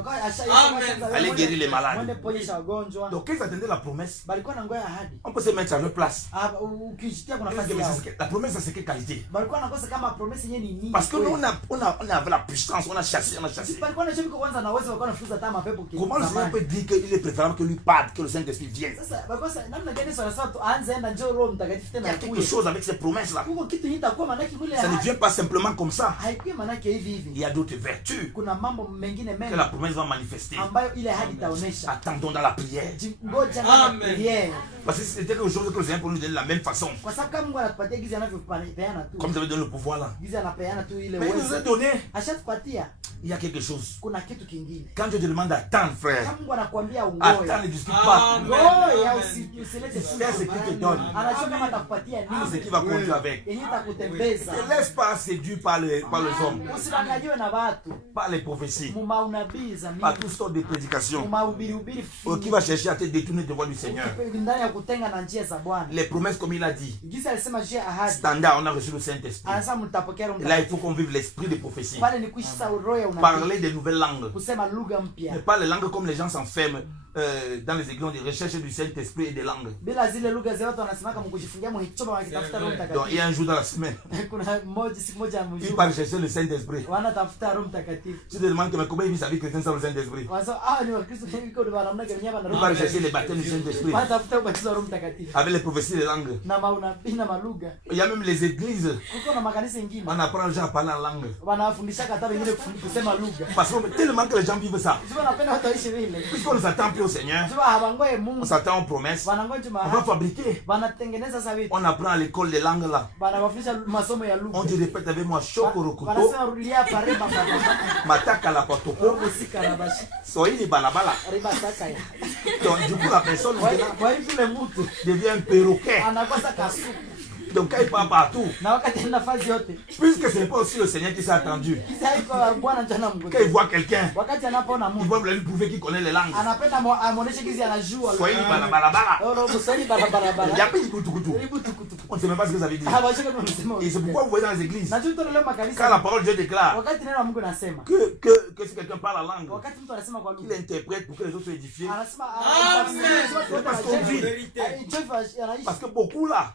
Allez guérir les malades. Mwende ponyesha wagonjwa. Donc, quand ils attendaient la promesse, Balikuwa na ngoya ahadi. on peut se mettre à leur place. Ukijitia kuna nafasi yao. La promesse, c'est quelle qualité? Balikuwa nakosa kama promesse yenyewe ni nini. Parce que nous, on avait la puissance, on a chassé. Balikuwa na shemiko kwanza na uwezo, walikuwa nafuza hata mapepo kidogo. Comment le Seigneur peut dire qu'il est préférable que lui parle, que le Saint-Esprit vienne? Sasa balikuwa namna gani sasa tu aanze enda njoo Roho Mtakatifu Il y tena a quelque kuye. chose avec ces promesses-là. Kuko kitu nitakuwa manaki mwile. Ça ne vient pas simplement comme ça. Haikuwa manaki hivi hivi. Il y a d'autres vertus Kuna mambo mengine que la mengi promesse va manifester. ambayo ile ahadi itaonesha. Attendons dans la prière. Ngoja na prière. Parce que c'était quelque chose que le Seigneur pour nous donner de la même façon. Kwa sababu kama Mungu anatupatia gizi anavyopeana tu. Comme vous avez donné le pouvoir là. Gizi anapeana tu ile Mais il nous a uwezo. donné. Ashatupatia. Il y a quelque chose. Kuna kitu kingine. Quand Dieu te demande d'attendre, frère, Kama Mungu anakuambia ungoe. attends, ne discute pas. Ngoja usilete Fais ce qu'il te donne. Anajua kama atakupatia C'est ce nini. qui va conduire avec. Yenye itakutembeza. Ne laisse pas séduire par les hommes, Usidanganyiwe na watu. par les prophéties, Muma unabii za par mimi. toutes sortes de prédications Mahubiri qui va chercher à te détourner de voie du Seigneur. ndani ya kutenga na njia za Bwana. Les promesses, comme il a dit, Gisi alisema juu ya ahadi. standard, on a reçu le Saint-Esprit. Anasema mtapokea Roho Et là, il Mtakatifu. faut qu'on vive l'esprit des prophéties. Pale ni kuishi sa roho ya unabii. Parler des nouvelles langues. Kusema lugha mpya. Mais pas les langues comme les gens s'enferment dans les églises de recherche du Saint-Esprit et des langues. Bila zile lugha za watu wanasemaka mkujifungia mhichoma wakitafuta Roho Donc, il Mtakatifu. y a un jour dans la semaine, Kuna siku moja il mjuma. part chercher le Saint-Esprit. Wanatafuta Roho Mtakatifu. Tu te demandes que mais comment il vit sa vie chrétienne sans le Saint-Esprit? Wanasema ni Wakristo iko ndio wanamna gani hapa na Il Roho part chercher Mtakatifu. les baptêmes du Saint-Esprit Wanatafuta ubatizo wa Roho Mtakatifu. avec les prophéties des langues. Na maunabii na malugha. Il y a même les églises, Kuko na makanisa mengine. on apprend les gens à parler en langue. Wanawafundisha hata wengine kusema lugha. Parce que tellement que les gens vivent ça. Sio napenda watu waishi vile. Puisqu'on ne s'attend plus au Seigneur, Sio hawangoe on Mungu. s'attend aux promesses, Wanangoja on va mahali. fabriquer. Wanatengeneza sasa vitu. On apprend à l'école des langues là. Wanawafundisha masomo ya lugha. On dit répète avec moi, Shokorokuto, Wanasema rudia pare baba. Mataka la Potoko, Roho sikarabashi. Sohili Balabala. Riba saka ya. Donc du coup la personne Kwa hiyo yule mtu devient un perroquet. anakosa kasuku. Donc quand il part partout, Na wakati ana nafasi yote. puisque ce n'est pas aussi le Seigneur qui s'est attendu, Kisa iko Bwana njana Mungu. quand il voit quelqu'un, Wakati anapoona il Mungu. va lui prouver qu'il connaît les langues. Anapenda amuoneshe kizi anajua. Sohili Balabalabala. Roho Muswahili barabara. Il n'y a pas de kutukutu. Ribu tukutuku. On ne sait même pas ce que ça veut dire. Hawashika ndio msemo. Et c'est pourquoi vous voyez dans les églises, Na tuto leo quand la makanisa. parole de Dieu déclare Wakati neno la Mungu nasema. que si quelqu'un parle la langue, Wakati mtu anasema kwa qu'il lugha. interprète pour que les autres soient édifiés. Anasema Parce qu'on vit. Parce que beaucoup là,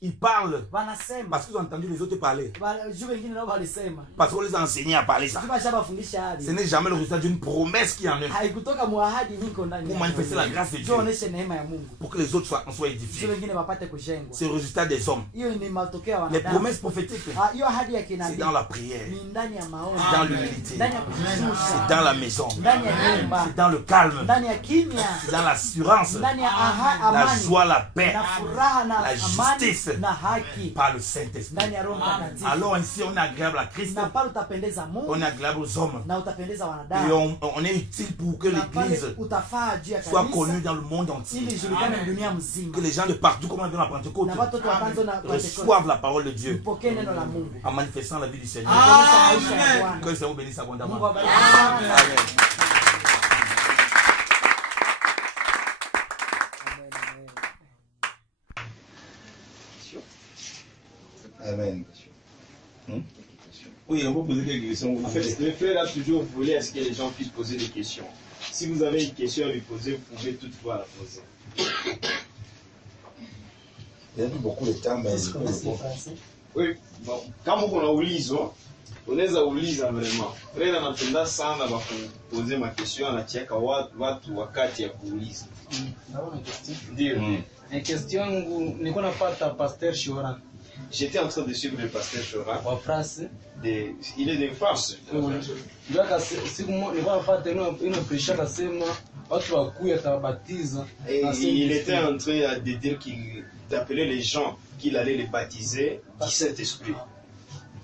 ils parlent wanasema parce qu'ils ont entendu les autres parler. juu wengine nao walisema Parce qu'on les a enseignés à parler ça. juu bashabafundisha hadi Ce n'est jamais le résultat d'une promesse qui est en eux. haikutoka muahadi niko ndani Pour manifester la grâce de Dieu. juu oneshe neema ya Mungu Pour que les autres soient juu édifiés. wengine wapate kujengwa. C'est le résultat des hommes. Hiyo ni matokeo ya Les wanadamu. promesses prophétiques, Hiyo ahadi ya c'est kinabii dans la prière, ni ndani ya maombi, c'est dans l'humilité, ndani ya c'est kujishusha, dans la maison, ndani ya nyumba, c'est dans le calme, ndani ya kimya, c'est dans l'assurance, ndani ya la amani joie, la paix, na furaha na la amani justice na haki par le Saint-Esprit. ndani ya Roho Mtakatifu. Alors ici, on est agréable à Christ, Na pale utapendeza on Mungu est agréable aux hommes. na utapendeza Et wanadamu. on est utile pour que Na pale l'Église utafaa juu ya soit kanisa connue dans le monde entier. ili ijulikane dunia mzima. Que les gens de partout, comme on vient à Pentecôte, Na watoto wa kwanza na Pentecoste reçoivent la parole de Dieu mpokee neno la Mungu. en manifestant la vie du Seigneur. Kuonyesha maisha ya Que Bwana. le Seigneur vous bénisse Mungu abondamment. awabariki sana. Amen. Amen. Oui, on peut poser quelques questions. Le frère a toujours voulu à ce que les gens puissent poser des questions. Si vous avez une question à lui poser, vous pouvez toutefois la poser. Il y a plus beaucoup de temps, mais Oui, bon, kama kuna ulizo unaweza uliza vraiment. Frère anapenda sana kwa kupoze ma question, anachiaka watu wakati ya kuuliza. Naona question. Ndio. Question yangu nilikuwa napata Pasteur Shora J'étais en train de suivre le pasteur Chora. wa France. Il est de France. Ndio siku moja nilikuwa napata ino prêcher akasema watu wakuya tabatiza. Et il était en train de dire d'appeler les gens qu'il allait les baptiser du Saint-Esprit.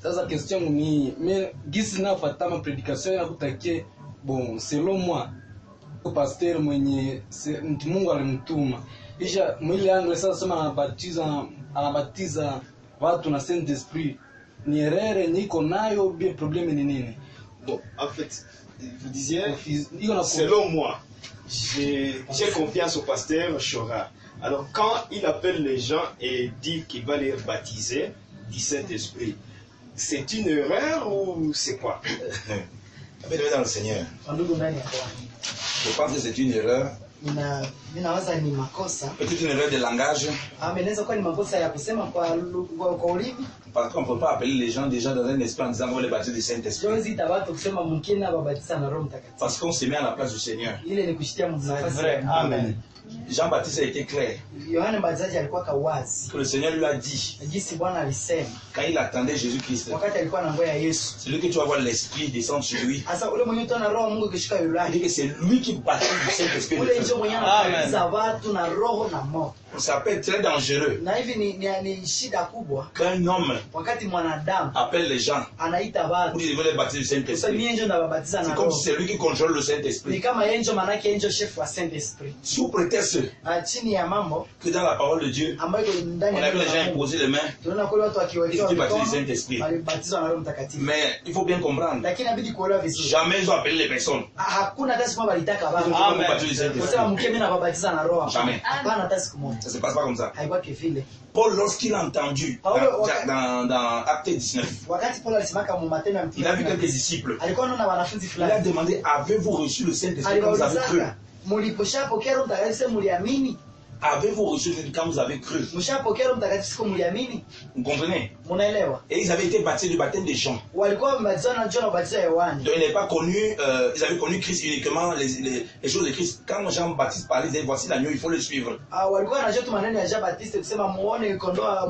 Sasa question ni mais gisi nafuata ma prédication ya kutakie bon selon moi pastor mwenye mtu Mungu alimtuma. Kisha mwili yangu sasa sema anabatiza watu na Saint Esprit. Ni erreur niko nayo, bien problème ni nini? Bon, en fait, vous disiez, selon moi, j'ai confiance au pasteur Chora. Alors, quand il appelle les gens et dit qu'il va les baptiser du Saint-Esprit, c'est une erreur ou c'est quoi? Bien dans le Seigneur. Je pense que c'est une erreur. Ninawaza ni makosa. Peut-être une erreur de langage. Inaweza kuwa ni makosa ya kusema kwa ulimi. Parce qu'on ne peut pas appeler les gens déjà dans un esprit en disant qu'on va les baptiser du Saint-Esprit. Parce qu'on se met à la place du Seigneur. C'est vrai. Amen. Jean-Baptiste a été clair. Que le Seigneur lui a dit, quand il attendait Jésus-Christ, c'est lui que tu vas voir l'Esprit descendre sur lui. Il dit que c'est lui qui baptise du Saint-Esprit. Ça s'appelle très dangereux qu'un homme appelle les gens pour qu'ils veulent les baptiser du Saint-Esprit. C'est comme si c'est lui qui contrôle le Saint-Esprit. Sous prétexte que dans la parole de Dieu, on a vu les gens imposer les mains et qui baptisent du Saint-Esprit. Mais il faut bien comprendre, jamais ils ont appelé les personnes. Jamais. Ça se passe pas comme ça. Paul, lorsqu'il a entendu dans Acte 19, il a vu quelques disciples. Il a demandé, avez-vous reçu le Saint-Esprit quand vous avez cru? Avez-vous reçu quand vous avez cru? Vous comprenez? Et ils avaient été baptisés du baptême des Jean. Donc ils n'avaient pas connu, ils avaient connu Christ uniquement, les choses de Christ. Quand Jean-Baptiste parlait, ils disaient voici l'agneau, il faut le suivre.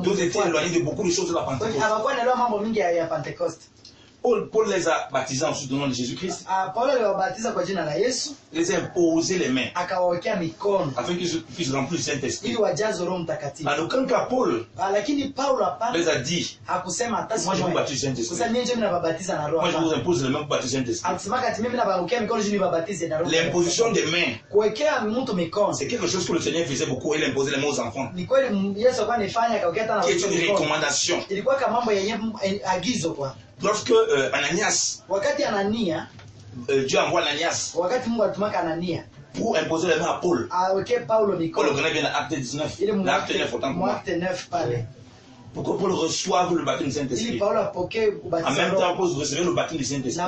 D'autres étaient éloignés de beaucoup de choses de la Pentecôte. Paul les a baptisés ensuite au nom de Jésus-Christ. Il les a imposé les mains afin qu'ils puissent remplir le Saint-Esprit. En aucun cas, Paul les a dit, moi je vous baptise du Saint-Esprit. Moi je vous impose les mains pour baptiser du Saint-Esprit. L'imposition des mains, c'est quelque chose que le Seigneur faisait beaucoup. Il imposait les mains aux enfants, qui est une recommandation. Lorsque Ananias, Dieu envoie Ananias pour imposer les mains à Paul. Paul le connaît bien dans Acte 19. L'acte 9, autant pour moi. Pour que Paul reçoive le baptême du Saint-Esprit. En même temps, Paul recevait le baptême du Saint-Esprit.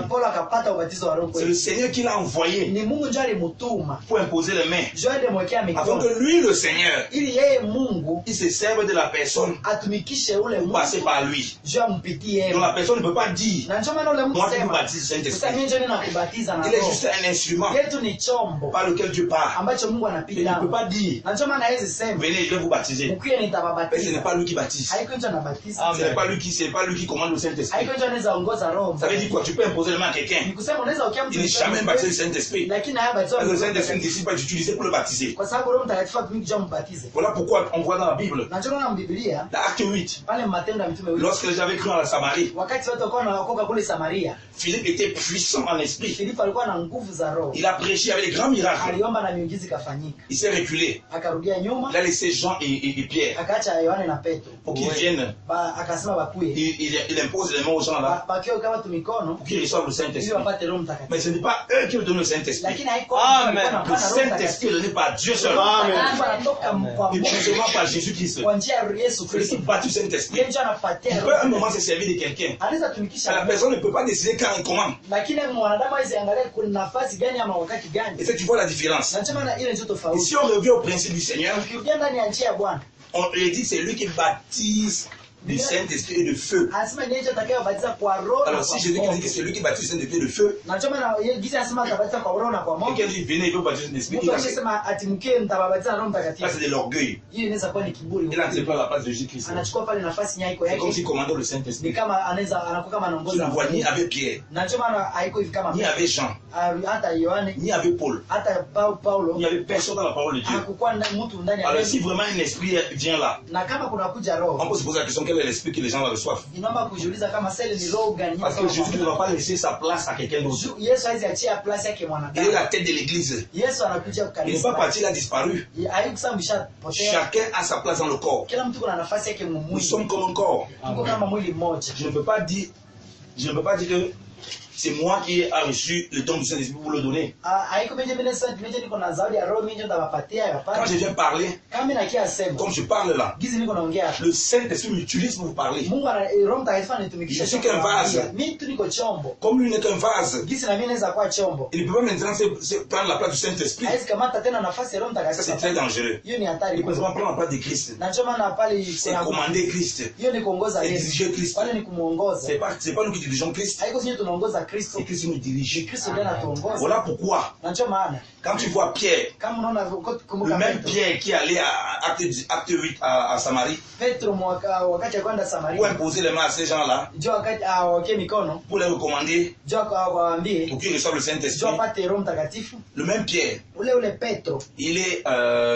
C'est le Seigneur qui l'a envoyé pour imposer les mains. Afin que lui, le Seigneur, il se serve de la personne pour passer par lui. Donc la personne ne peut pas dire, moi je vous baptise du Saint-Esprit. Il est juste un instrument par lequel Dieu parle. Il ne peut pas dire, venez, je vais vous baptiser. Mais ce n'est pas lui qui baptise. Ce n'est pas lui qui commande le Saint-Esprit. Ça veut dire quoi? Tu peux imposer le main à quelqu'un. Il n'est jamais baptisé du Saint-Esprit. Parce que le Saint-Esprit ne décide pas d'utiliser pour le baptiser. Voilà pourquoi on voit dans la Bible, dans Acte 8, lorsque les gens avaient cru en la Samarie, Philippe était puissant en esprit. Il a prêché avec des grands miracles. Il s'est reculé. Il a laissé Jean et Pierre pour qu'ils viennent. Il impose les mains aux gens là pour qu'ils reçoivent le Saint-Esprit. Mais ce n'est pas eux qui ont donné le Saint-Esprit. Amen. Le Saint-Esprit est donné par Dieu seul. Et principalement par Jésus-Christ. Celui qui baptise du Saint-Esprit, il peut à un moment se servir de quelqu'un. La personne ne peut pas décider quand et comment. Et ça, tu vois la différence. Et si on revient au principe du Seigneur, on lui dit que c'est lui qui baptise du Saint-Esprit et de feu. Alors si Jésus dit que c'est lui qui baptise du Saint-Esprit et de feu, quelqu'un dit venez, il veut baptiser du Saint-Esprit. Ça c'est de l'orgueil. Il n'accepte pas la place de Jésus-Christ. C'est comme s'il commandait le Saint-Esprit. Tu ne vois ni avec Pierre, ni avec Jean, ni avec Paul. Il n'y avait personne dans la parole de Dieu. Alors si vraiment un esprit vient là, on peut se poser la question, quel est l'esprit que les gens reçoivent. Inaomba kujiuliza kama seli ni roho gani. Parce que Jésus ne va pas laisser sa place à quelqu'un d'autre. Yesu hawezi achia place yake Il est mwanadamu. la tête de l'église. Yesu anakuja Il n'est kukanisa. pas parti, il a disparu. Haikusambisha potea. Chacun a sa place dans le corps. Kila mtu kuna nafasi yake Nous mumwili. sommes comme un corps. Tuko kama mwili mmoja. Je ne peux pas dire que c'est moi qui ai reçu le don du Saint-Esprit pour le donner. Haiko meje mimi sasa niko na zawadi ya roho mimi ndawapatia Quand hapa. je viens parler, Kama mimi nakia sema. comme je parle là, Gizi niko naongea hapa. le Saint-Esprit m'utilise pour vous parler. Mungu ana Roho Mtakatifu anitumikisha. Je suis qu'un vase. Mimi tu niko chombo. Comme lui n'est qu'un vase, Gizi na mimi naweza kuwa chombo. il ne peut pas maintenant se prendre la place du Saint-Esprit. Haizi kamata tena nafasi ya Roho Ça, Mtakatifu. c'est très dangereux. Hiyo ni Il hatari. peut pas prendre la place de Christ. Na choma na pale C'est commander Christ. hiyo ni kuongoza C'est Yesu. diriger Christ. Pale ni kumuongoza. C'est pas nous qui dirigeons Christ, Haiko sisi tunaongoza Kristo. c'est Christ qui nous dirige. Kristo ndiye anatuongoza. Voilà pourquoi, Na ndio maana quand tu vois Pierre, kama unaona le kumbuka même Petro. Pierre qui allait à acte 8 à Samarie, Petro wakati ya kwenda pour Samaria. imposer les mains à ces gens-là, Njoo wakati awake mikono. pour les recommander, Njoo akawaambie. pour qu'ils reçoivent le Njoo Saint-Esprit. apate Roho Mtakatifu. Le même Pierre, Ule Petro il est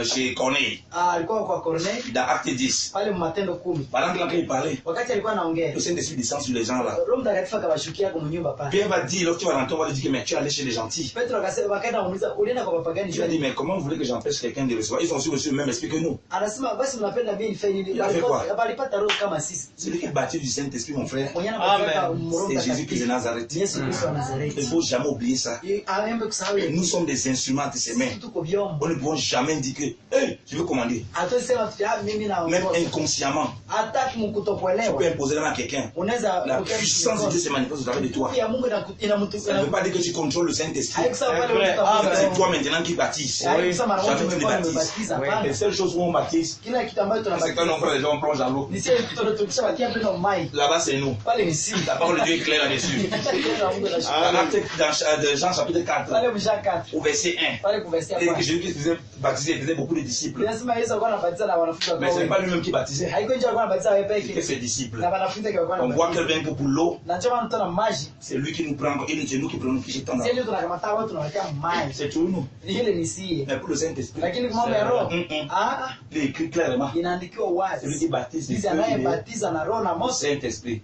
chez Corneille, alikuwa kwa Corneille dans acte 10. pale Matendo 10. Pendant que quand il parlait, Wakati alikuwa anaongea, le Saint-Esprit descend sur les gens là. Roho Mtakatifu akawashukia kwa nyumba pale. Pierre va dire, lorsque tu vas rentrer, on va lui dire que mais tu es allé chez les gentils. Petro akasema akaenda kumuuliza ulienda kwa papa gani? Je lui ai dit, mais comment vous voulez que j'empêche quelqu'un de recevoir? Ils ont aussi reçu le même esprit que nous. Anasema basi mnapenda mimi nifanye nini? Il a fait quoi? Walipata roho kama sisi. Celui qui est baptisé du Saint-Esprit, mon frère, Mwenye anapata Roho c'est Jésus Christ de Mtakatifu. Nazareth. Yesu Kristo wa Il ne Nazareti. faut jamais oublier ça. Aembe kusahau Nous sommes des instruments de ses mains. tuko vyombo. On ne pourra jamais dire que, hey, je veux commander. Atosema mimi na Même inconsciemment, hata tu mkutokuelewa. peux imposer la main à quelqu'un. Unaweza La puissance de Dieu se manifeste au travers de toi. ya Mungu inamtu. Ça ne veut pas dire que tu contrôles le Saint-Esprit. Haikusema pale C'est toi maintenant qui baptise. Haikusema mara moja Jamais tu ne tulikuwa baptises. tumebatiza Les hapana. seules choses où on baptise, Kila kitu ambacho c'est quand tunabatiza. on prend les gens, on plonge dans l'eau. Ni sisi tukishabatia pale ndo mai. Là-bas, c'est nous. Pale ni sisi. La parole de Dieu est claire là-dessus. Dans Acte dans Jean chapitre 4, Pale mshaka. au verset 1, Pale kuversia il dit kwa. que Jésus-Christ faisait baptiser, il faisait beaucoup de disciples. Lazima Yesu alikuwa anabatiza na wanafunzi Mais ce n'est wake. pas lui-même qui baptisait, Haiko nje alikuwa anabatiza wewe c'était peke. ses disciples. Na wanafunzi wake walikuwa On voit anabatiza. que bien que pour l'eau, Na njoo maana tuna maji. c'est lui qui nous prend, et c'est nous qui prenons, qui jetons dans Sisi l'eau. ndio tunakamata watu tunawekea maji. C'est tout nous. Ile ni sie. Mais pour le Saint-Esprit, Lakini kwa mambo ya roho, ah il est écrit clairement, inaandikiwa c'est lui wazi. qui baptise les Sisi feux et anayebatiza na roho na le moto, Saint-Esprit.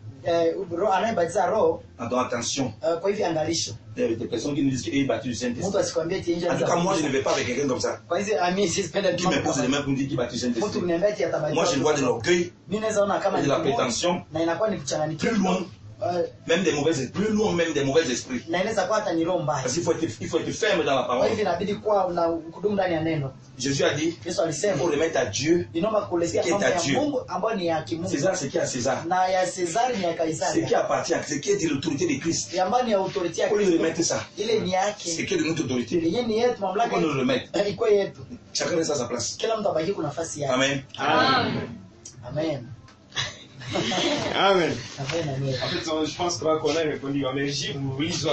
roho anayebatiza roho, Donc attention, kwa hivyo angalisho. il y a des personnes qui nous disent qu'il est baptisé du Mtu Saint-Esprit. asikwambie eti nje En tout cas, moi, je ne anaweza. vais pas avec quelqu'un comme ça. Kwa hivyo mimi sipenda Qui me pose les mains pour me dire qu'il est baptisé du mtu Saint-Esprit. kuniambia eti atabatiza. Moi, je vois de l'orgueil, Mimi naweza ona kama de ni la kiburi, prétention, na inakuwa ni kuchanganyikiwa. plus loin, même des mauvais esprits, plus loin même des mauvais esprits. Na inaweza kuwa hata ni roho mbaya. Parce qu'il faut être ferme dans la Kwa parole. hivyo inabidi kuwa na kudumu ndani ya neno. Jésus a dit, Yesu il alisema faut remettre à Dieu inaomba kuletea Ce qui est mambo à ya Dieu. Mungu ambayo ni ya kimungu. César ce qui est à César. Na ya Cesari ni ya Ce Kaisari. qui appartient, ce qui est de l'autorité de Christ. Ya ambayo ni ya autority ya Il faut lui Kristo. remettre ça. Ile ni Ce yake. qui est de notre autorité. Il Yenye ni yetu mamlaka. faut nous le remettre. Iko yetu. Chacun reste à sa place. Kila mtu abaki kuna nafasi yake. Amen. Amen. Amen. Amen. En fait, je pense qu'on a répondu à Mergi, vous lisez.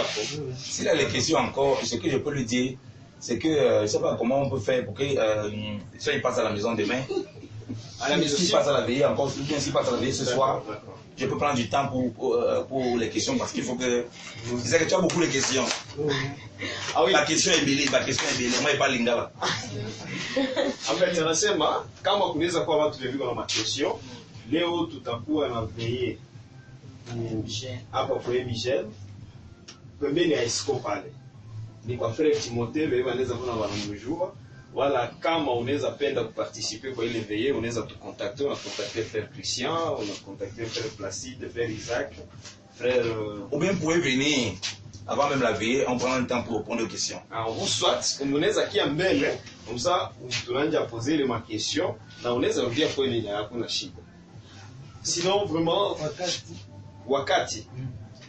S'il a les questions encore, ce que je peux lui dire, c'est que je ne sais pas comment on peut faire pour que si il passe à la maison demain, À la maison, s'il passe à la veillée encore, ou bien s'il passe à la veillée ce soir, je peux prendre du temps pour les questions parce qu'il faut que. Je sais que tu as beaucoup de questions. Ah oui. Ma question est belle, ma question est belle. Moi, je parle lingala. En fait, anasema kama kunaweza kuwa watu vile na makesio, leo tutakuwa na veillée hapa kwa Michel pembeni ya Isco pale. Ni kwa frère Timothée, wewe unaweza kuwa wanamjua wala kama unaweza penda kuparticiper kwa ile veillée, unaweza tucontacter, on a contacté frère Christian, on a contacté frère Placide, frère Isaac, frère Ou bien vous pouvez venir avant même la veillée, on prend un temps pour répondre aux questions. au soit unaweza kia mbele comme ça tunaanza poser les ma question na unaweza rudia kwa ile yako na shida. Sinon vraiment wakati.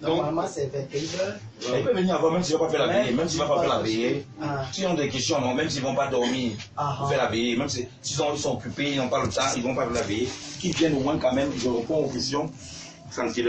Donc Normalement c'est 21h. Il peut venir avant, même s'il ne va pas faire la veillée, même s'il ne va pas faire la veillée. Ah. S'ils ont des questions, non, même s'ils ne vont pas dormir Ah. pour faire la veillée, même s'ils sont occupés, ils n'ont pas le temps, ils ne vont pas faire la veillée, qu'ils viennent au moins quand même, ils répondent aux questions tranquillement.